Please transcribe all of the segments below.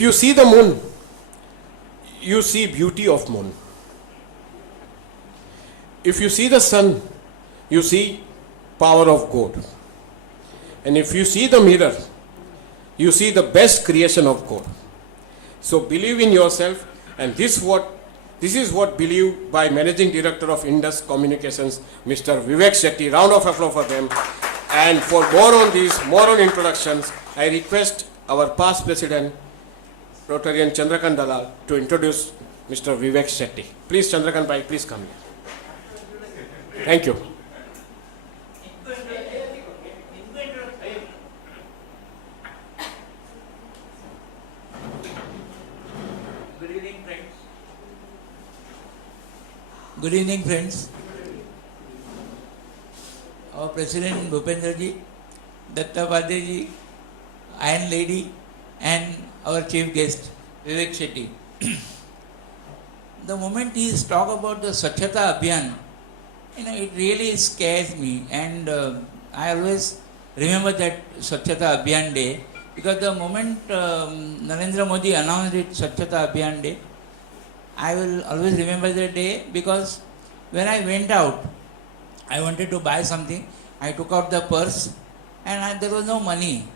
If you see the moon, you see beauty of moon. If you see the sun, you see power of God. And if you see the mirror, you see the best creation of God. So believe in yourself, and this is what believed by Managing Director of Indus Communications, Mr. Vivek Shetty. Round of applause for them. And for more on introductions, I request our past President, Rotarian Chandrakant Dalal, to introduce Mr. Vivek Shetty. Please, Chandrakant Bhai, please come here. Thank you. Good evening, friends. Good evening, friends. Our President Bhupendra ji, Datta Upadhyay ji, Iron Lady, and our chief guest Vivek Shetty. The moment he talk about the Swachhata Abhiyan, it really scares me, and I always remember that Swachhata Abhiyan day, because the moment Narendra Modi announced it Swachhata Abhiyan day, I will always remember that day, because when I went out, I wanted to buy something. I took out the purse and there was no money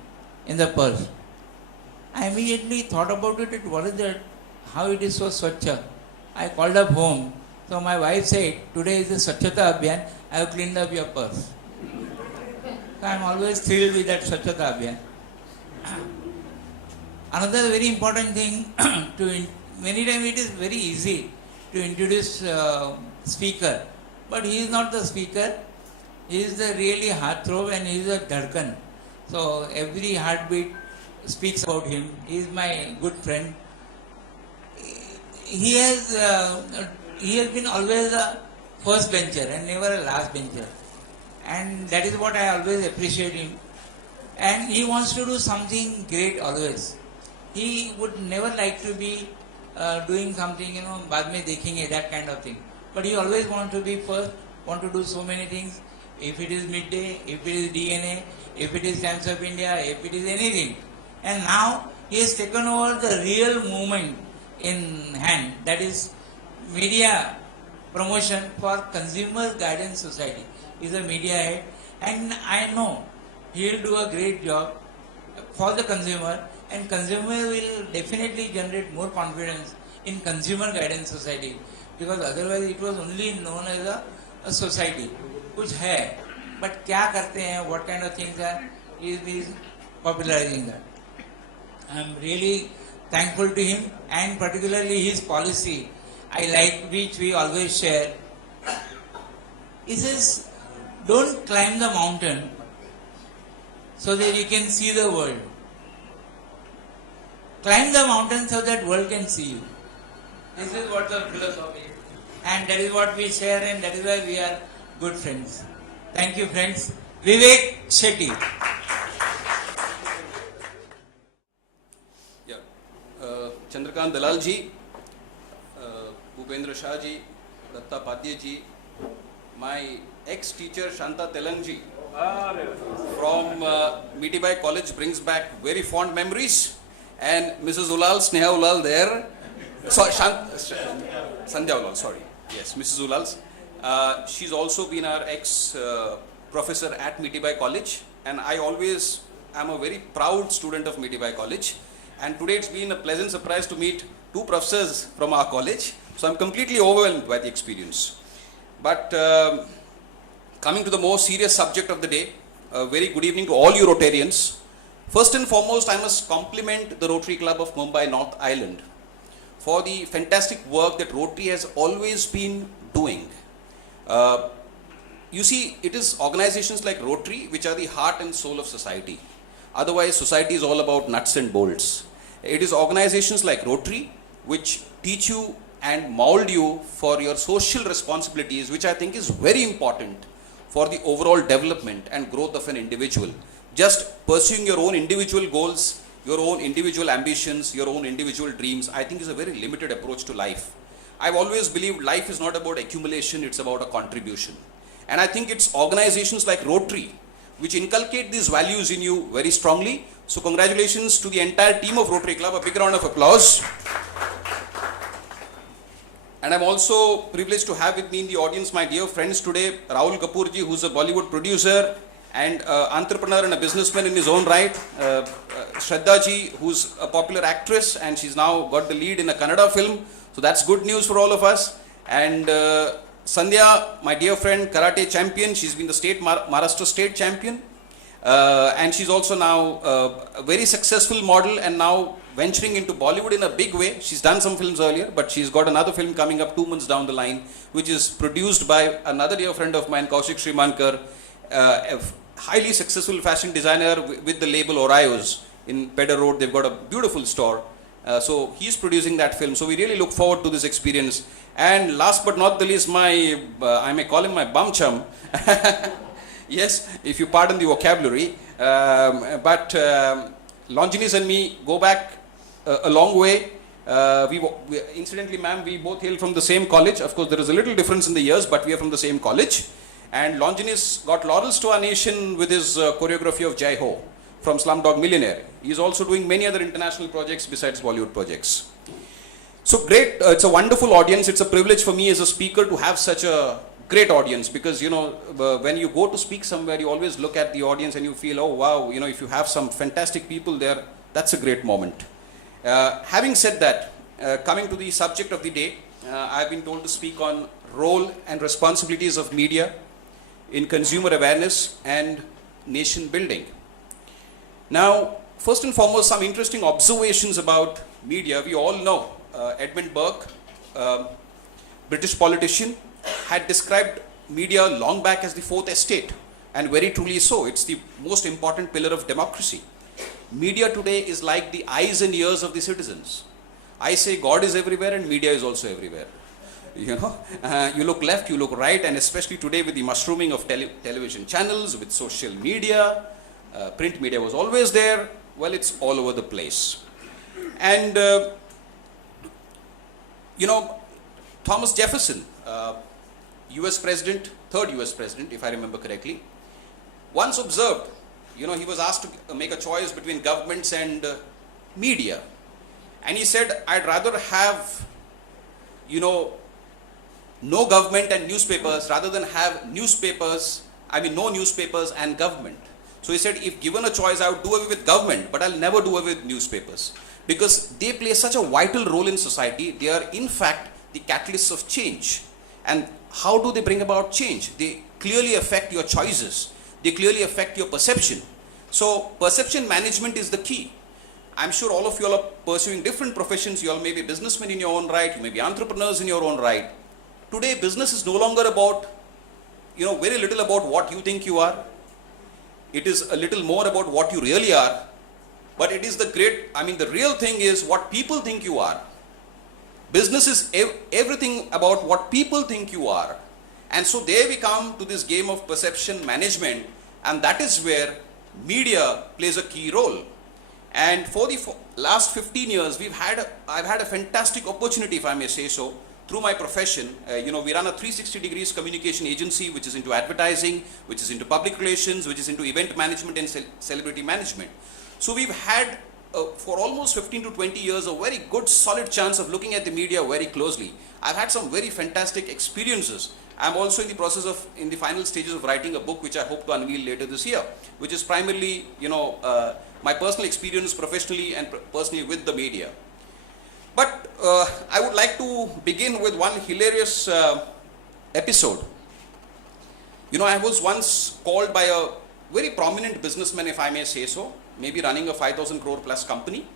in the purse. I immediately thought about it. What is that? How it is so swachha? I called up home. So my wife said, today is the Swachhata Abhiyan. I have cleaned up your purse. So I am always thrilled with that Swachhata Abhiyan. Another very important thing, many times it is very easy to introduce speaker, but he is not the speaker. He is the really heartthrob and he is a dharkan. So every heartbeat speaks about him. He is my good friend. He has been always a first bencher and never a last bencher, and that is what I always appreciate him. And he wants to do something great always. He would never like to be doing something, baad mein dekhenge, that kind of thing. But he always wants to be first, want to do so many things. If it is midday, if it is DNA, if it is Times of India, if it is anything. And now he has taken over the real movement in hand, that is media promotion for Consumer Guidance Society. He is a media head, and I know he will do a great job for the consumer, and consumer will definitely generate more confidence in Consumer Guidance Society, because otherwise it was only known as a society. कुछ है, but क्या करते हैं, what kind of things are, he is popularizing that. I am really thankful to him, and particularly his policy, I like, which we always share. He says, don't climb the mountain so that you can see the world. Climb the mountain so that world can see you. This is what the philosophy is. And that is what we share, and that is why we are good friends. Thank you, friends. Vivek Shetty. Yeah. Chandrakant Dalal ji, Bhupendra Shah ji, Datta Upadhyay ji, my ex-teacher Shanta Telang ji from Mitibai College brings back very fond memories, and Mrs. Ulal, Sneha Ulal there. Sandhya Ulal, sorry. Yes, Mrs. Ulal. She's also been our ex-professor at Mitibai College, and I always am a very proud student of Mitibai College. And today it's been a pleasant surprise to meet two professors from our college. So I'm completely overwhelmed by the experience. But coming to the more serious subject of the day, a very good evening to all you Rotarians. First and foremost, I must compliment the Rotary Club of Mumbai North Island for the fantastic work that Rotary has always been doing. You see, it is organizations like Rotary which are the heart and soul of society. Otherwise, society is all about nuts and bolts. It is organizations like Rotary which teach you and mold you for your social responsibilities, which I think is very important for the overall development and growth of an individual. Just pursuing your own individual goals, your own individual ambitions, your own individual dreams, I think is a very limited approach to life. I've always believed life is not about accumulation, it's about a contribution. And I think it's organizations like Rotary which inculcate these values in you very strongly. So congratulations to the entire team of Rotary Club. A big round of applause. And I'm also privileged to have with me in the audience my dear friends today, Rahul Kapoorji, who's a Bollywood producer and entrepreneur and a businessman in his own right. Shraddha ji, who's a popular actress and she's now got the lead in a Kannada film. So that's good news for all of us. And Sandhya, my dear friend, karate champion. She's been the Maharashtra state champion. And she's also now a very successful model and now venturing into Bollywood in a big way. She's done some films earlier, but she's got another film coming up 2 months down the line, which is produced by another dear friend of mine, Kaushik Srimankar, a highly successful fashion designer with the label Orios in Pedder Road. They've got a beautiful store. So he's producing that film. So we really look forward to this experience. And last but not the least, I may call him my bum chum. Yes, if you pardon the vocabulary. But Longinus and me go back a long way. Incidentally, ma'am, we both hail from the same college. Of course, there is a little difference in the years, but we are from the same college. And Longinus got laurels to our nation with his choreography of Jai Ho from Slumdog Millionaire. He is also doing many other international projects besides Bollywood projects. So great, it's a wonderful audience. It's a privilege for me as a speaker to have such a great audience, because when you go to speak somewhere, you always look at the audience and you feel, oh wow, if you have some fantastic people there, that's a great moment. Having said that, coming to the subject of the day, I've been told to speak on role and responsibilities of media in consumer awareness and nation building. Now, first and foremost, some interesting observations about media. We all know Edmund Burke, British politician, had described media long back as the fourth estate, and very truly so. It's the most important pillar of democracy. Media today is like the eyes and ears of the citizens. I say God is everywhere and media is also everywhere. You look left, you look right, and especially today with the mushrooming of television channels, with social media, print media was always there. Well, it's all over the place. And, Thomas Jefferson, US President, third US President, if I remember correctly, once observed, he was asked to make a choice between governments and media. And he said, I'd rather have, no government and newspapers rather than have no newspapers and government. So he said, if given a choice, I would do away with government, but I'll never do away with newspapers, because they play such a vital role in society. They are, in fact, the catalysts of change. And how do they bring about change? They clearly affect your choices. They clearly affect your perception. So perception management is the key. I'm sure all of you all are pursuing different professions. You all may be businessmen in your own right. You may be entrepreneurs in your own right. Today, business is no longer about, very little about what you think you are. It is a little more about what you really are. But it is the real thing is what people think you are. Business is everything about what people think you are. And so there we come to this game of perception management, and that is where media plays a key role. And for the last 15 years, I've had a fantastic opportunity, if I may say so, through my profession. We run a 360 degrees communication agency, which is into advertising, which is into public relations, which is into event management and celebrity management. So we've had, for almost 15 to 20 years, a very good solid chance of looking at the media very closely. I've had some very fantastic experiences. I'm also in the final stages of writing a book, which I hope to unveil later this year, which is primarily, my personal experience professionally and personally with the media. But I would like to begin with one hilarious episode. I was once called by a very prominent businessman, if I may say so, maybe running a 5,000 crore plus company.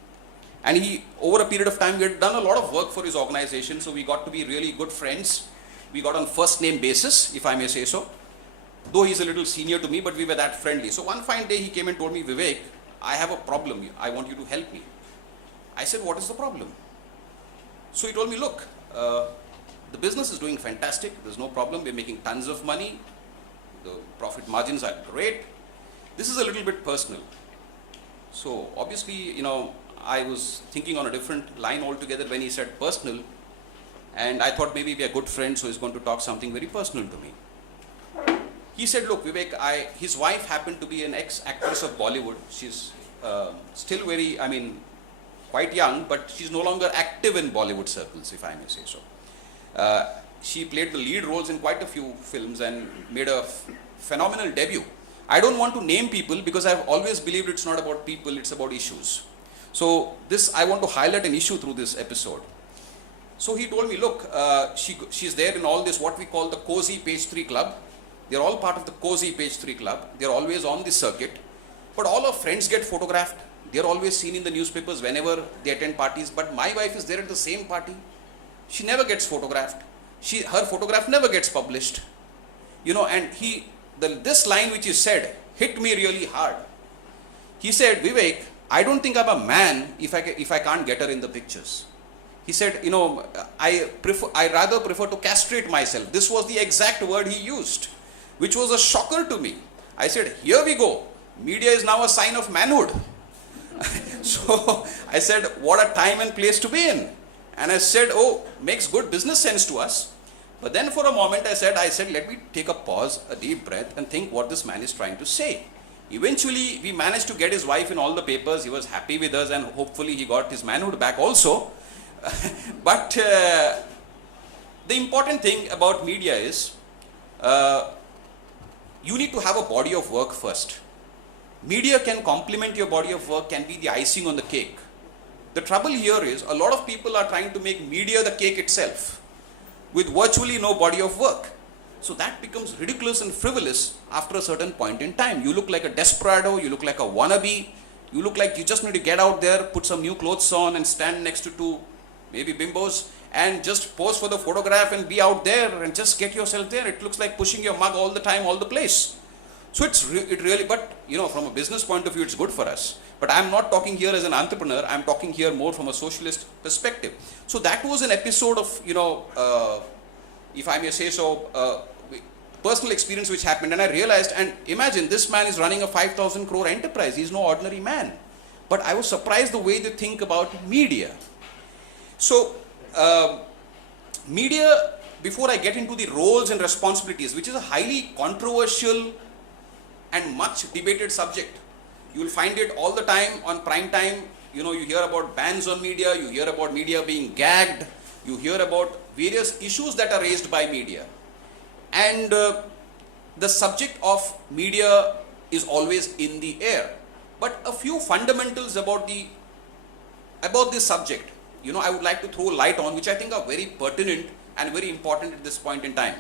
And he, over a period of time, we had done a lot of work for his organization, so we got to be really good friends. We got on first name basis, if I may say so. Though he's a little senior to me, but we were that friendly. So one fine day he came and told me, Vivek, I have a problem. I want you to help me. I said, what is the problem? So he told me, look, the business is doing fantastic. There's no problem. We're making tons of money. The profit margins are great. This is a little bit personal. So obviously, I was thinking on a different line altogether when he said personal. And I thought maybe we are good friends, so he's going to talk something very personal to me. he said, look, Vivek, his wife happened to be an ex-actress of Bollywood. She's still very, quite young, but she's no longer active in Bollywood circles, if I may say so. She played the lead roles in quite a few films and made a phenomenal debut. I don't want to name people because I've always believed it's not about people, it's about issues. So I want to highlight an issue through this episode. So he told me, look, she's there in all this, what we call the Cozy Page 3 Club. They're all part of the Cozy Page 3 Club. They're always on the circuit. But all her friends get photographed. They're always seen in the newspapers whenever they attend parties. But my wife is there at the same party. She never gets photographed. Her photograph never gets published. And this line which he said hit me really hard. He said, Vivek, I don't think I'm a man if I can't get her in the pictures. He said, I rather prefer to castrate myself. This was the exact word he used, which was a shocker to me. I said, here we go. Media is now a sign of manhood. So I said, what a time and place to be in. And I said, oh, makes good business sense to us. But then for a moment I said, let me take a pause, a deep breath and think what this man is trying to say. Eventually we managed to get his wife in all the papers. He was happy with us and hopefully he got his manhood back also. But the important thing about media is you need to have a body of work first. Media can complement your body of work, can be the icing on the cake. The trouble here is a lot of people are trying to make media the cake itself with virtually no body of work. So that becomes ridiculous and frivolous after a certain point in time. You look like a desperado, you look like a wannabe, you look like you just need to get out there, put some new clothes on and stand next to two maybe bimbos and just pose for the photograph and be out there and just get yourself there. It looks like pushing your mug all the time, all the place. So it really, but from a business point of view, it's good for us. But I'm not talking here as an entrepreneur, I'm talking here more from a socialist perspective. So that was an episode of, if I may say so, personal experience which happened, and I realized, and imagine this man is running a 5,000 crore enterprise, he's no ordinary man. But I was surprised the way they think about media. So, media, before I get into the roles and responsibilities, which is a highly controversial and much debated subject. You will find it all the time on prime time. You hear about bans on media, you hear about media being gagged, you hear about various issues that are raised by media. And the subject of media is always in the air. But a few fundamentals about this subject, I would like to throw light on, which I think are very pertinent and very important at this point in time.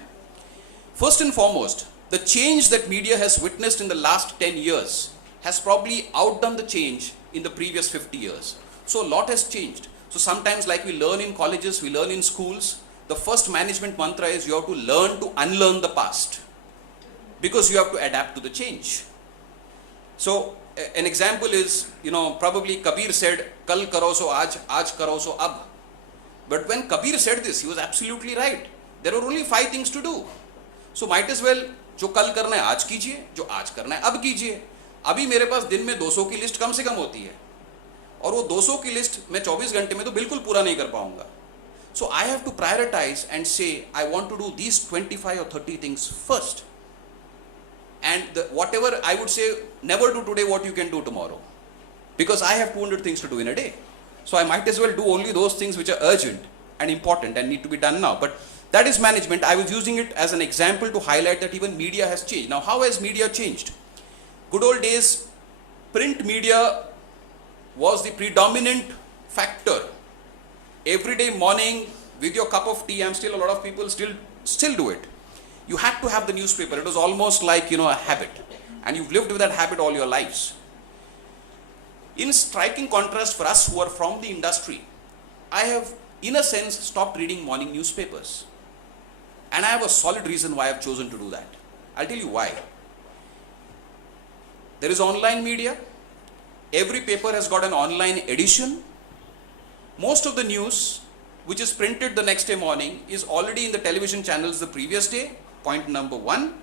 First and foremost, the change that media has witnessed in the last 10 years has probably outdone the change in the previous 50 years. So a lot has changed. So sometimes, like we learn in colleges, we learn in schools, the first management mantra is you have to learn to unlearn the past because you have to adapt to the change. So an example is, probably Kabir said, Kal karo so aaj karo so ab. But when Kabir said this, he was absolutely right. There were only 5 things to do. So might as well, जो कल करना है आज कीजिए, जो आज करना है अब कीजिए. अभी मेरे पास दिन में 200 की लिस्ट कम से कम होती है और वो 200 की लिस्ट मैं 24 घंटे में तो बिल्कुल पूरा नहीं कर पाऊंगा. So I have to prioritize and say I want to do these 25 or 30 things first. And whatever I would say, never do today what you can do tomorrow, because I have 200 things to do in a day. So I might as well do only those things which are urgent and important and need to be done now. But that is management. I was using it as an example to highlight that even media has changed. Now, how has media changed? Good old days, print media was the predominant factor. Every day morning with your cup of tea, a lot of people still do it. You had to have the newspaper. It was almost like, a habit. And you've lived with that habit all your lives. In striking contrast for us who are from the industry, I have, in a sense, stopped reading morning newspapers. And I have a solid reason why I've chosen to do that. I'll tell you why. There is online media. Every paper has got an online edition. Most of the news, which is printed the next day morning, is already in the television channels the previous day. Point number 1.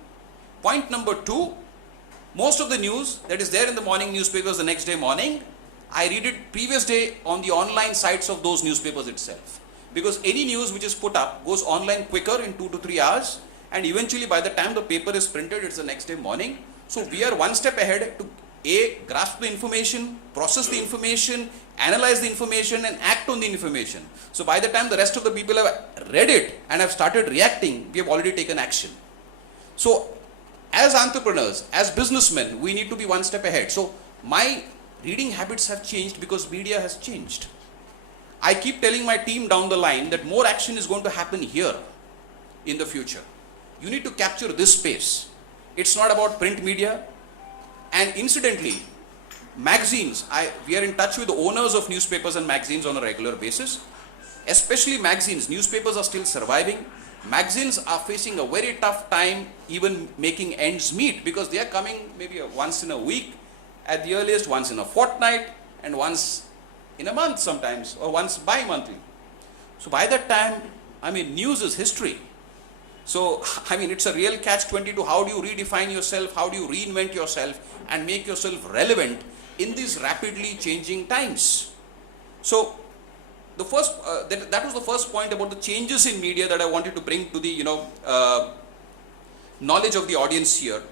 Point number 2, most of the news that is there in the morning newspapers the next day morning, I read it previous day on the online sites of those newspapers itself. Because any news which is put up goes online quicker in 2 to 3 hours, and eventually by the time the paper is printed, it's the next day morning. So we are one step ahead to grasp the information, process the information, analyze the information, and act on the information. So by the time the rest of the people have read it and have started reacting, we have already taken action. So as entrepreneurs, as businessmen, we need to be one step ahead. So my reading habits have changed because media has changed. I keep telling my team down the line that more action is going to happen here in the future. You need to capture this space. It's not about print media. And incidentally, magazines, we are in touch with the owners of newspapers and magazines on a regular basis. Especially magazines, newspapers are still surviving. Magazines are facing a very tough time even making ends meet, because they are coming maybe once in a week, at the earliest once in a fortnight, and once in a month sometimes, or once bi-monthly. So by that time, news is history. So, it's a real catch-22. How do you redefine yourself? How do you reinvent yourself and make yourself relevant in these rapidly changing times? So, the first that was the first point about the changes in media that I wanted to bring to the knowledge of the audience here.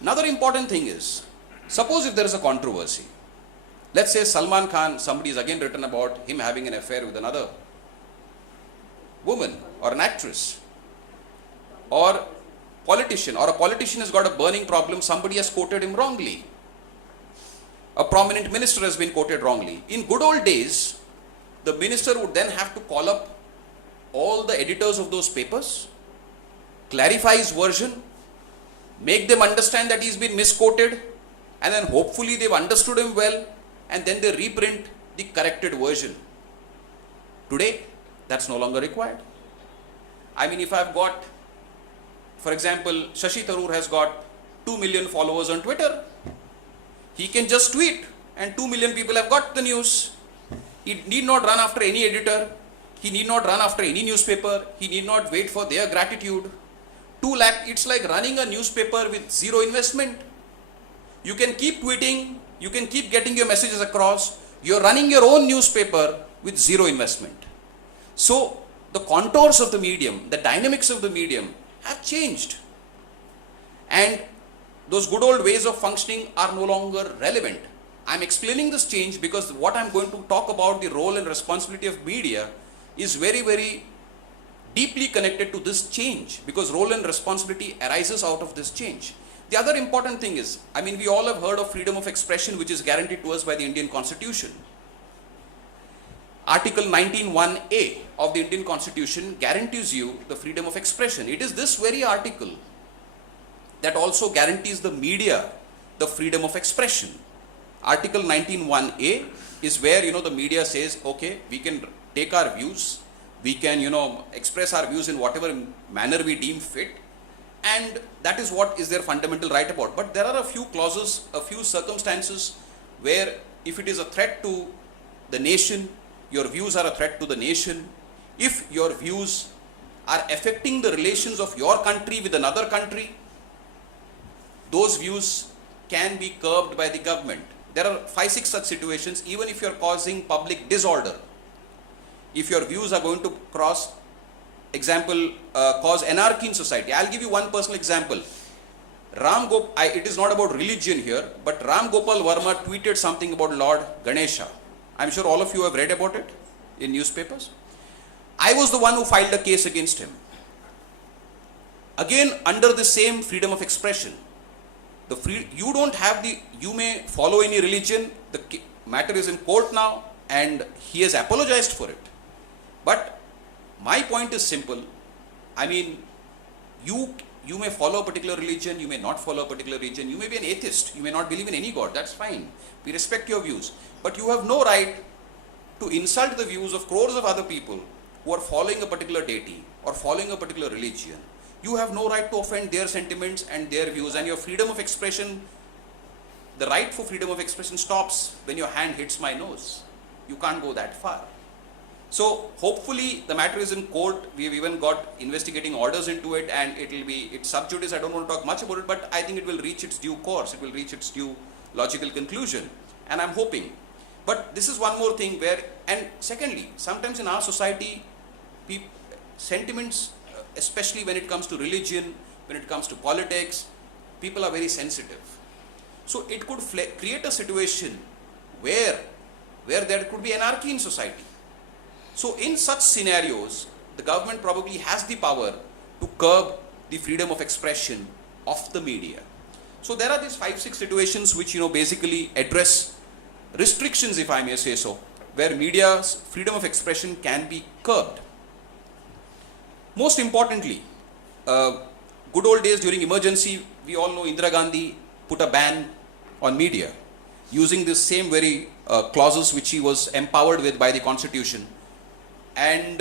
Another important thing is, suppose if there is a controversy. Let's say Salman Khan, somebody has again written about him having an affair with another woman or an actress. Or a politician has got a burning problem, somebody has quoted him wrongly. A prominent minister has been quoted wrongly. In good old days, the minister would then have to call up all the editors of those papers, clarify his version, make them understand that he's been misquoted, and then hopefully they've understood him well, and then they reprint the corrected version. Today, that's no longer required. If I've got, for example, Shashi Tharoor has got 2 million followers on Twitter. He can just tweet and 2 million people have got the news. He need not run after any editor. He need not run after any newspaper. He need not wait for their gratitude. 2 lakh, it's like running a newspaper with zero investment. You can keep tweeting, you can keep getting your messages across. You're running your own newspaper with zero investment. So the contours of the medium, the dynamics of the medium have changed, and those good old ways of functioning are no longer relevant. I'm explaining this change because what I'm going to talk about, the role and responsibility of media, is very, very deeply connected to this change, because role and responsibility arises out of this change. The other important thing is, we all have heard of freedom of expression, which is guaranteed to us by the Indian Constitution. Article 19(1)(a) of the Indian Constitution guarantees you the freedom of expression. It is this very article that also guarantees the media the freedom of expression. Article 19(1)(a) is where the media says, okay, we can take our views, we can express our views in whatever manner we deem fit, and that is what is their fundamental right about. But there are a few clauses, a few circumstances where if it is a threat to the nation, your views are a threat to the nation, if your views are affecting the relations of your country with another country, those views can be curbed by the government. There are 5-6 such situations, even if you are causing public disorder. If your views are going to cause anarchy in society. I'll give you one personal example. It is not about religion here, but Ram Gopal Verma tweeted something about Lord Ganesha. I'm sure all of you have read about it in newspapers. I was the one who filed a case against him. Again, under the same freedom of expression. You may follow any religion, the matter is in court now, and he has apologized for it. But my point is simple. You may follow a particular religion, you may not follow a particular religion, you may be an atheist, you may not believe in any God, that's fine. We respect your views. But you have no right to insult the views of crores of other people who are following a particular deity or following a particular religion. You have no right to offend their sentiments and their views, and your freedom of expression, the right for freedom of expression stops when your hand hits my nose. You can't go that far. So hopefully the matter is in court. We've even got investigating orders into it, and it's sub judice. I don't want to talk much about it, but I think it will reach its due course. It will reach its due logical conclusion, and I'm hoping. But this is one more thing and secondly, sometimes in our society, sentiments especially when it comes to religion, when it comes to politics, people are very sensitive. So it could create a situation where there could be anarchy in society. So in such scenarios, the government probably has the power to curb the freedom of expression of the media. So there are these 5-6 situations which basically address restrictions, if I may say so, where media's freedom of expression can be curbed. Most importantly, good old days during emergency, we all know Indira Gandhi put a ban on media using this same very clauses which she was empowered with by the constitution. And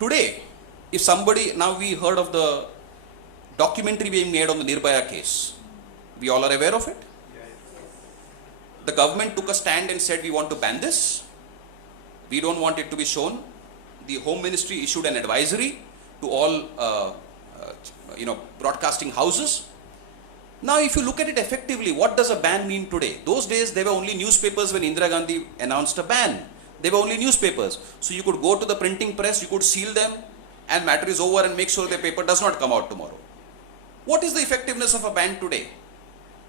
today, if somebody, now we heard of the documentary being made on the Nirbhaya case, we all are aware of it. The government took a stand and said we want to ban this, we don't want it to be shown. The Home Ministry issued an advisory to all broadcasting houses. Now if you look at it effectively, what does a ban mean today? Those days there were only newspapers. When Indira Gandhi announced a ban, there were only newspapers. So you could go to the printing press, you could seal them, and matter is over, and make sure the paper does not come out tomorrow. What is the effectiveness of a ban today?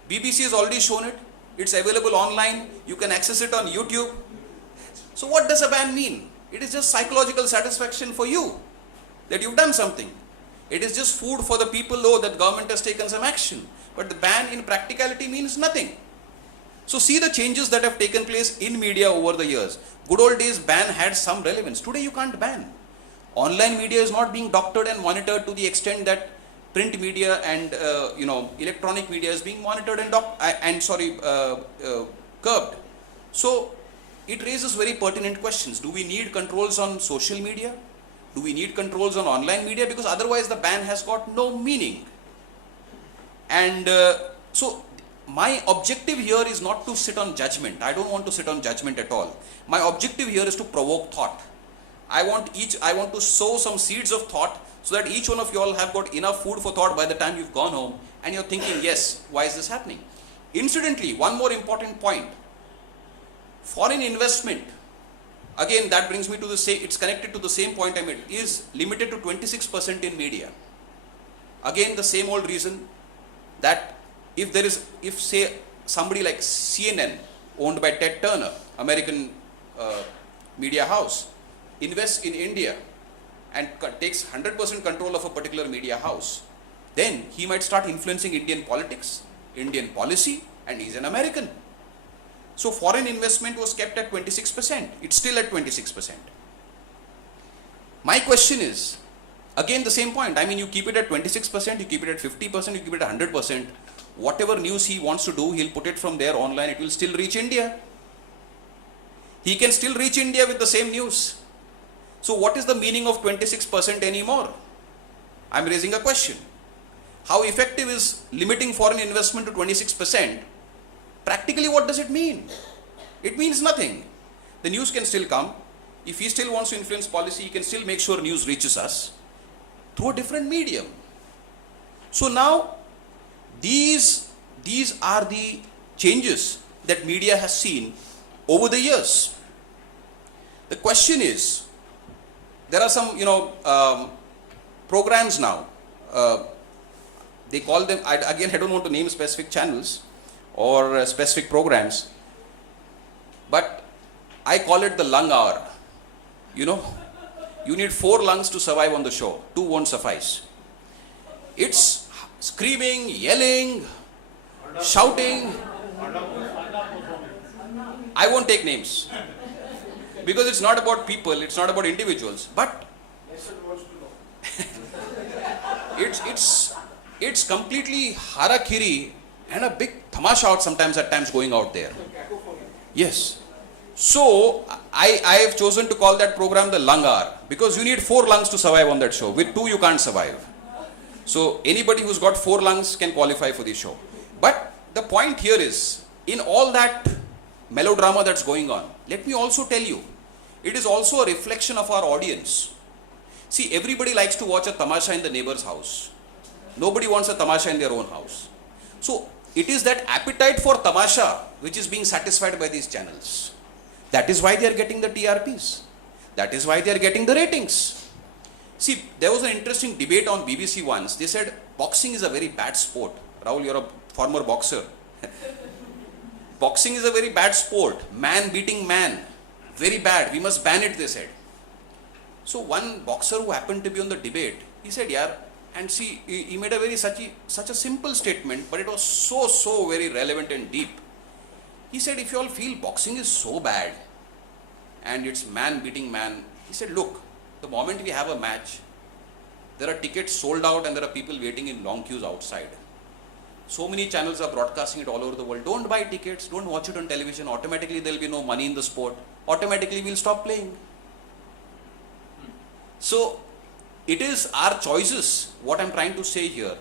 BBC has already shown it. It's available online. You can access it on YouTube. So what does a ban mean? It is just psychological satisfaction for you that you've done something. It is just food for the people, though, that government has taken some action. But the ban in practicality means nothing. So see the changes that have taken place in media over the years. Good old days, ban had some relevance. Today you can't ban. Online media is not being doctored and monitored to the extent that print media and electronic media is being monitored and curbed. So it raises very pertinent questions. Do we need controls on social media? Do we need controls on online media? Because otherwise the ban has got no meaning. And so my objective here is not to sit on judgment. I don't want to sit on judgment at all. My objective here is to provoke thought. I want to sow some seeds of thought so that each one of you all have got enough food for thought by the time you've gone home and you're thinking, yes, why is this happening? Incidentally, one more important point. Foreign investment, again that brings me to it's connected to the same point I made, is limited to 26% in media. Again the same old reason that if say somebody like CNN, owned by Ted Turner, American media house, invests in India and takes 100% control of a particular media house, then he might start influencing Indian politics, Indian policy, and he's an American. So foreign investment was kept at 26%. It's still at 26%. My question is, again the same point. I mean, you keep it at 26%, you keep it at 50%, you keep it at 100%. Whatever news he wants to do, he'll put it from there online. It will still reach India. He can still reach India with the same news. So what is the meaning of 26% anymore? I'm raising a question. How effective is limiting foreign investment to 26%? Practically, what does it mean? It means nothing. The news can still come. If he still wants to influence policy, he can still make sure news reaches us through a different medium. So now, these are the changes that media has seen over the years. The question is, there are some, programs now. They call them, I don't want to name specific channels or specific programs, but I call it the lung hour. You need 4 lungs to survive on the show. 2 won't suffice. It's screaming, yelling, shouting. I won't take names because it's not about people, it's not about individuals, but it's completely harakiri and a big tamasha out at times going out there. Yes. So I have chosen to call that program the lung hour because you need 4 lungs to survive on that show. With 2 you can't survive. So anybody who's got 4 lungs can qualify for the show. But the point here is, in all that melodrama that's going on, let me also tell you, it is also a reflection of our audience. See, everybody likes to watch a tamasha in the neighbor's house. Nobody wants a tamasha in their own house. So it is that appetite for tamasha which is being satisfied by these channels. That is why they are getting the TRPs. That is why they are getting the ratings. See, there was an interesting debate on BBC once. They said boxing is a very bad sport. Rahul, you're a former boxer. Boxing is a very bad sport. Man beating man. Very bad. We must ban it, they said. So one boxer who happened to be on the debate, he said, yeah, and see, he made a very such a simple statement, but it was so very relevant and deep. He said, if you all feel boxing is so bad, and it's man beating man, he said, look, the moment we have a match, there are tickets sold out and there are people waiting in long queues outside. So many channels are broadcasting it all over the world. Don't buy tickets, don't watch it on television. Automatically there will be no money in the sport. Automatically we'll stop playing. So it is our choices, what I'm trying to say here.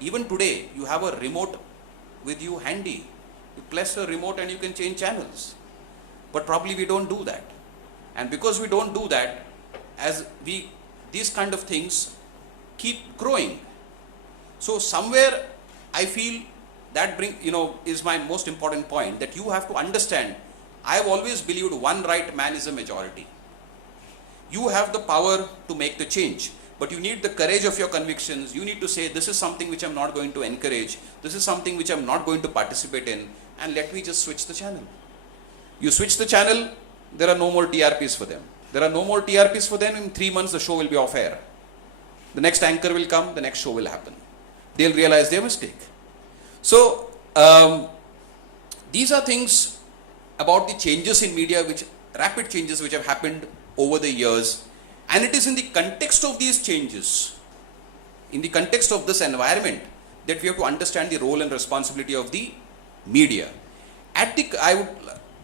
Even today, you have a remote with you handy. You press a remote and you can change channels. But probably we don't do that. And because we don't do that, these kind of things keep growing. So somewhere I feel that is my most important point, that you have to understand, I have always believed one right man is a majority. You have the power to make the change, but you need the courage of your convictions. You need to say, this is something which I'm not going to encourage. This is something which I'm not going to participate in, and let me just switch the channel. You switch the channel, there are no more TRPs for them. There are no more TRPs for them. In 3 months, the show will be off air. The next anchor will come, the next show will happen. They'll realize their mistake. So, these are things about the changes in media, rapid changes which have happened over the years, and it is in the context of these changes, in the context of this environment, that we have to understand the role and responsibility of the media.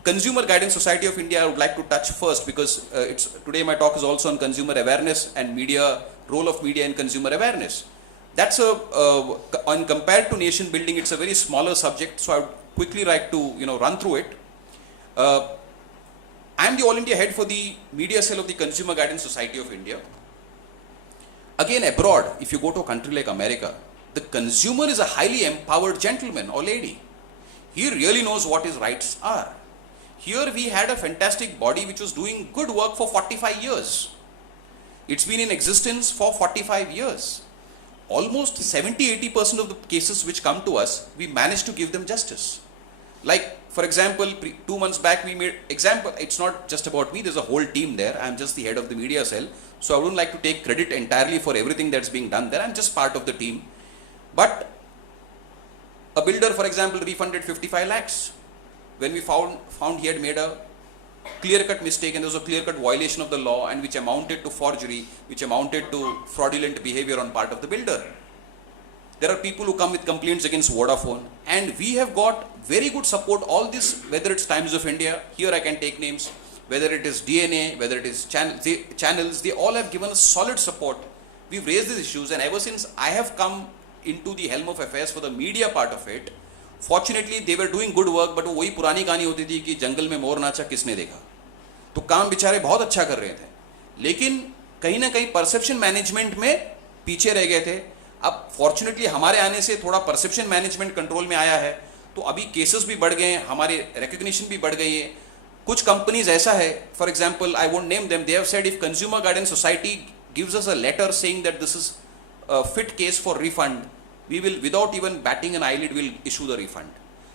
Consumer Guidance Society of India, I would like to touch first, because today my talk is also on consumer awareness and role of media in consumer awareness. That's compared to nation building, it's a very smaller subject, so I would quickly like to run through it. I am the All India head for the media cell of the Consumer Guidance Society of India. Again, abroad, if you go to a country like America, the consumer is a highly empowered gentleman or lady. He really knows what his rights are. Here we had a fantastic body which was doing good work for 45 years. It's been in existence for 45 years. Almost 70-80% of the cases which come to us, we managed to give them justice. Like, for example, 2 months back we made it's not just about me, there's a whole team there. I'm just the head of the media cell, so I wouldn't like to take credit entirely for everything that's being done there. I'm just part of the team. But a builder, for example, refunded 55 lakhs when we found he had made a clear-cut mistake, and there was a clear-cut violation of the law, and which amounted to forgery, which amounted to fraudulent behavior on part of the builder. There are people who come with complaints against Vodafone, and we have got very good support. All this, whether it's Times of India, here I can take names, whether it is DNA, whether it is channels, they all have given us solid support. We've raised these issues, and ever since I have come into the helm of affairs for the media part of it, fortunately they were doing good work, but वही पुरानी कहानी होती थी कि जंगल में मोर नाचा किसने देखा. तो काम बेचारे बहुत अच्छा कर रहे थे, लेकिन कहीं ना कहीं परसेप्शन मैनेजमेंट में पीछे रह गए थे. अब फॉर्चुनेटली हमारे आने से थोड़ा परसेप्शन मैनेजमेंट कंट्रोल में आया है, तो अभी केसेस भी बढ़ गए हैं, हमारी रिकग्निशन भी बढ़ गई है. कुछ कंपनीज ऐसा है, for example I won't name them, they have said if consumer guidance society gives us a letter saying that this is a fit case for refund, we will, without even batting an eyelid, will issue the refund.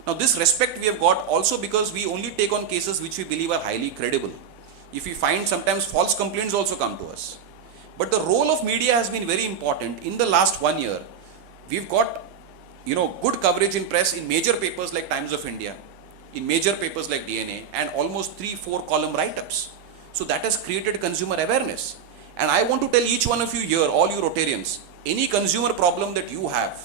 Now this respect we have got also because we only take on cases which we believe are highly credible. If we find sometimes false complaints also come to us. But the role of media has been very important. In the last 1 year, we've got good coverage in press in major papers like Times of India, in major papers like DNA, and almost 3-4 column write-ups. So that has created consumer awareness. And I want to tell each one of you here, all you Rotarians, any consumer problem that you have,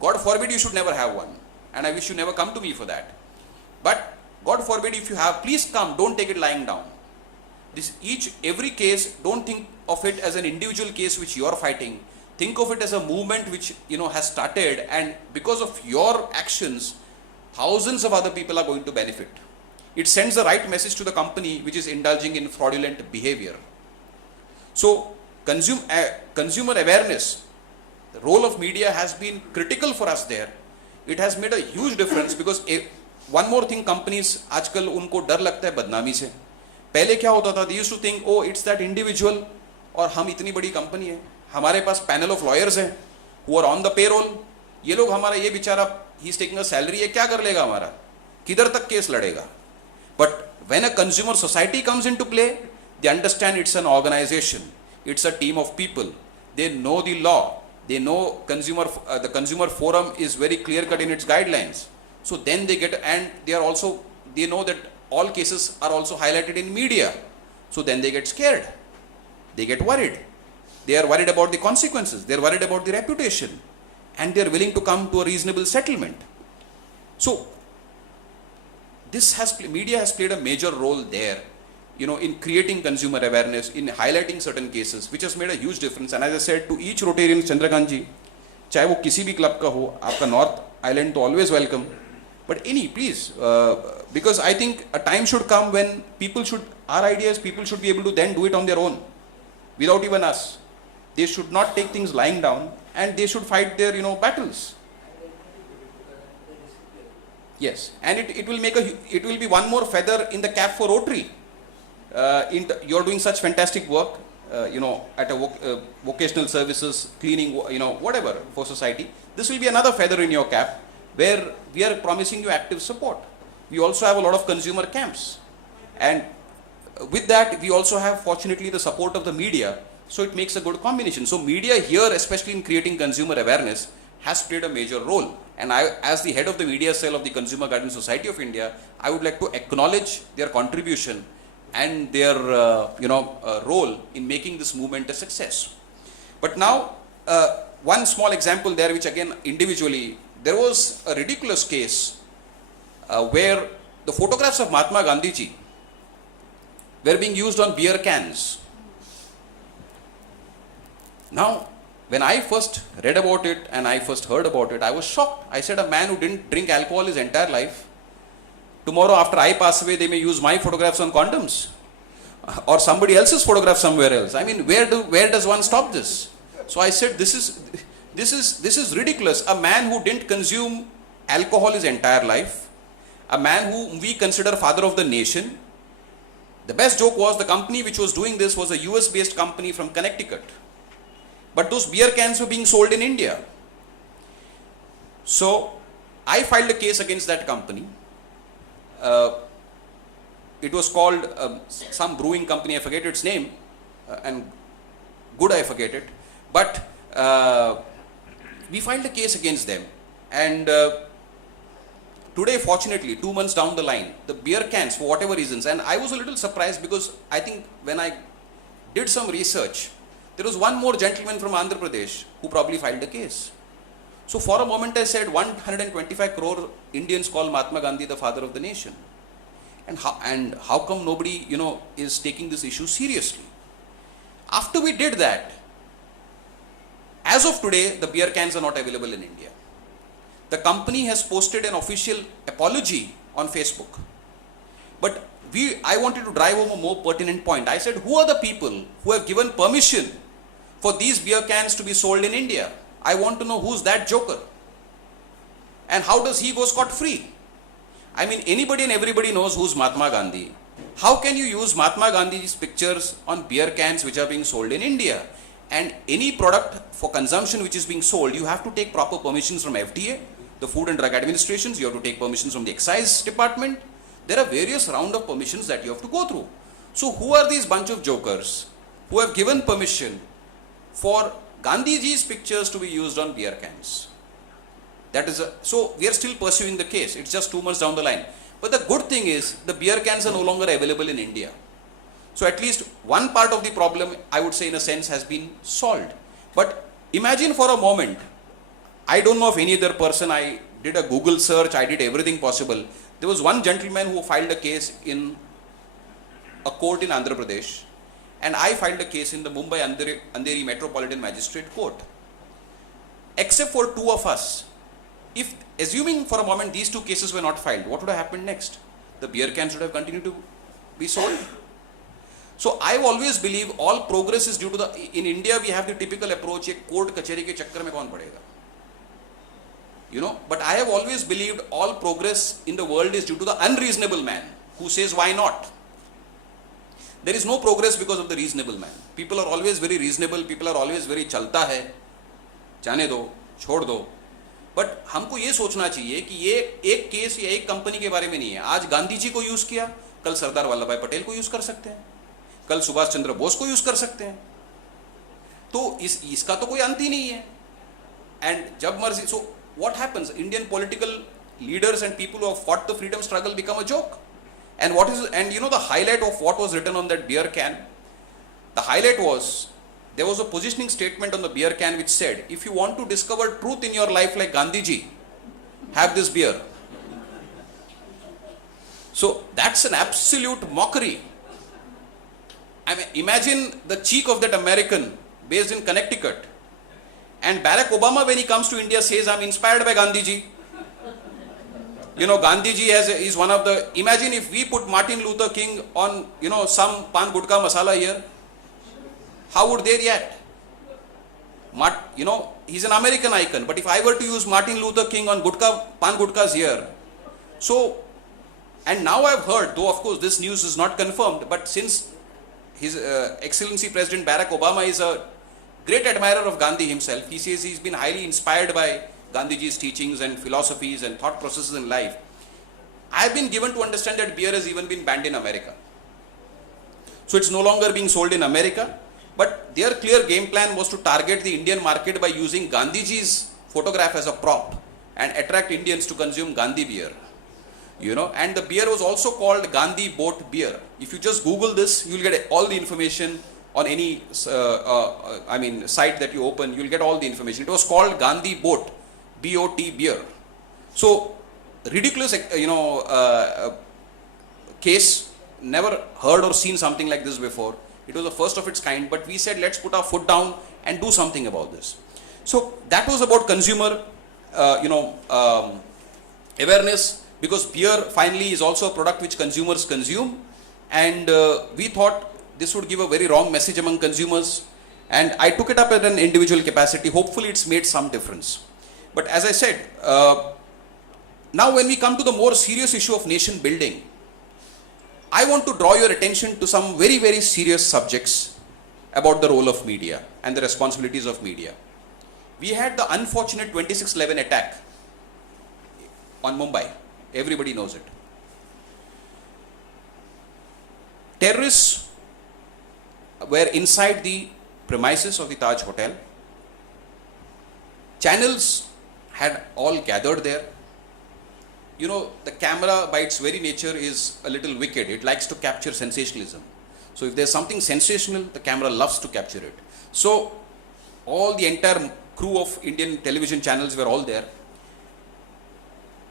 God forbid you should never have one, and I wish you never come to me for that. But God forbid if you have, please come, don't take it lying down. Every case, don't think of it as an individual case which you are fighting. Think of it as a movement which has started, and because of your actions, thousands of other people are going to benefit. It sends the right message to the company which is indulging in fraudulent behavior. So consumer awareness, the role of media has been critical for us there. It has made a huge difference because one more thing, companies आजकल उनको डर लगता है बदनामी से. पहले क्या होता था, they used to think, oh, it's that individual, और हम इतनी बड़ी कंपनी है, हमारे पास पैनल ऑफ लॉयर्स हैं who are on the payroll, ये लोग हमारा, ये बेचारा he is taking a salary, ये क्या कर लेगा हमारा, किधर तक केस लड़ेगा. But when a consumer society comes into play, they understand it's an organization, it's a team of people, they know the law, they know the consumer forum is very clear cut in its guidelines. So then they get, and they know that all cases are also highlighted in media. So then they get scared, they get worried, they are worried about the consequences, they are worried about the reputation, and they are willing to come to a reasonable settlement. So media has played a major role there, in creating consumer awareness, in highlighting certain cases, which has made a huge difference. And as I said, to each Rotarian, Chandrakant ji, चाहे वो किसी भी club का हो, आपका north island तो always welcome, but any, please, because I think a time should come when people should be able to then do it on their own, without even us. They should not take things lying down, and they should fight their, battles. Yes, and it will be one more feather in the cap for Rotary. You're doing such fantastic work, at a vocational services, cleaning, whatever for society. This will be another feather in your cap, where we are promising you active support. We also have a lot of consumer camps, and with that we also have, fortunately, the support of the media. So it makes a good combination. So media here, especially in creating consumer awareness, has played a major role. And I, as the head of the media cell of the Consumer Guidance Society of India, I would like to acknowledge their contribution and their role in making this movement a success. But now, one small example there, which again individually, there was a ridiculous case where the photographs of Mahatma Gandhi ji were being used on beer cans. Now, when I first read about it and I first heard about it, I was shocked. I said, a man who didn't drink alcohol his entire life, tomorrow after I pass away, they may use my photographs on condoms or somebody else's photograph somewhere else. I mean, where does one stop this? So I said, this is ridiculous. A man who didn't consume alcohol his entire life, a man whom we consider father of the nation. The best joke was the company which was doing this was a US based company from Connecticut. But those beer cans were being sold in India. So I filed a case against that company. It was called some brewing company, I forget its name, and good I forget it. But we filed a case against them. And today, fortunately, 2 months down the line, the beer cans, for whatever reasons, and I was a little surprised because I think when I did some research, there was one more gentleman from Andhra Pradesh who probably filed a case. So for a moment I said, 125 crore Indians call Mahatma Gandhi the father of the nation. And how come nobody, is taking this issue seriously? After we did that, as of today, the beer cans are not available in India. The company has posted an official apology on Facebook. But I wanted to drive home a more pertinent point. I said, who are the people who have given permission for these beer cans to be sold in India? I want to know who's that joker. And how does he go scot-free? I mean, anybody and everybody knows who's Mahatma Gandhi. How can you use Mahatma Gandhi's pictures on beer cans which are being sold in India? And any product for consumption which is being sold, you have to take proper permissions from FDA, the Food and Drug Administrations, you have to take permissions from the Excise Department. There are various round of permissions that you have to go through. So who are these bunch of jokers who have given permission for Gandhiji's pictures to be used on beer cans? So we are still pursuing the case. It's just 2 months down the line. But the good thing is the beer cans are no longer available in India. So at least one part of the problem, I would say in a sense, has been solved. But imagine for a moment, I don't know of any other person, I did a Google search, I did everything possible. There was one gentleman who filed a case in a court in Andhra Pradesh, and I filed a case in the Mumbai Andheri Metropolitan Magistrate Court. Except for two of us, if assuming for a moment these two cases were not filed, what would have happened next? The beer cans would have continued to be sold. So I always believe all progress is due to in India we have the typical approach, ye court kacheri ke chakkar mein kaun padega? But I have always believed all progress in the world is due to the unreasonable man who says why not? There is no progress because of the reasonable man. People are always very reasonable, people are always very चलता है, जाने दो, छोड़ दो. But हमको ये सोचना चाहिए कि ये एक केस या एक कंपनी के बारे में नहीं है. आज गांधी जी को यूज किया, कल सरदार वल्लभ भाई पटेल को यूज कर सकते हैं, कल सुभाष चंद्र बोस को यूज कर सकते हैं. तो इसका तो कोई अंत ही नहीं है. एंड जब मर्जी, so what happens, Indian political leaders and people who have fought the freedom struggle become a joke. And you know the highlight of what was written on that beer can? The highlight was, there was a positioning statement on the beer can which said, if you want to discover truth in your life like Gandhiji, have this beer. So that's an absolute mockery. I mean, imagine the cheek of that American based in Connecticut, and Barack Obama, when he comes to India, says, I'm inspired by Gandhiji. You know, Gandhiji is one of the, imagine if we put Martin Luther King on, you know, some pan gudka masala here, how would they react? You know, he's an American icon, but if I were to use Martin Luther King on pan gudkas here, so, and now I've heard, though of course this news is not confirmed, but since His Excellency President Barack Obama is a great admirer of Gandhi himself, he says he's been highly inspired by Gandhiji's teachings and philosophies and thought processes in life. I've been given to understand that beer has even been banned in America. So it's no longer being sold in America, but their clear game plan was to target the Indian market by using Gandhiji's photograph as a prop and attract Indians to consume Gandhi beer. You know, and the beer was also called Gandhi Boat beer. If you just Google this, you'll get all the information on any site that you open, you'll get all the information. It was called Gandhi Boat, B-O-T beer. So ridiculous, case. Never heard or seen something like this before. It was the first of its kind, but we said let's put our foot down and do something about this. So that was about consumer, awareness, because beer finally is also a product which consumers consume, and we thought this would give a very wrong message among consumers, and I took it up at an individual capacity. Hopefully it's made some difference. But as I said, now when we come to the more serious issue of nation building, I want to draw your attention to some very, very serious subjects about the role of media and the responsibilities of media. We had the unfortunate 26/11 attack on Mumbai. Everybody knows it. Terrorists were inside the premises of the Taj Hotel. Channels had all gathered there. You know, the camera by its very nature is a little wicked. It likes to capture sensationalism. So if there's something sensational, the camera loves to capture it. So all the entire crew of Indian television channels were all there.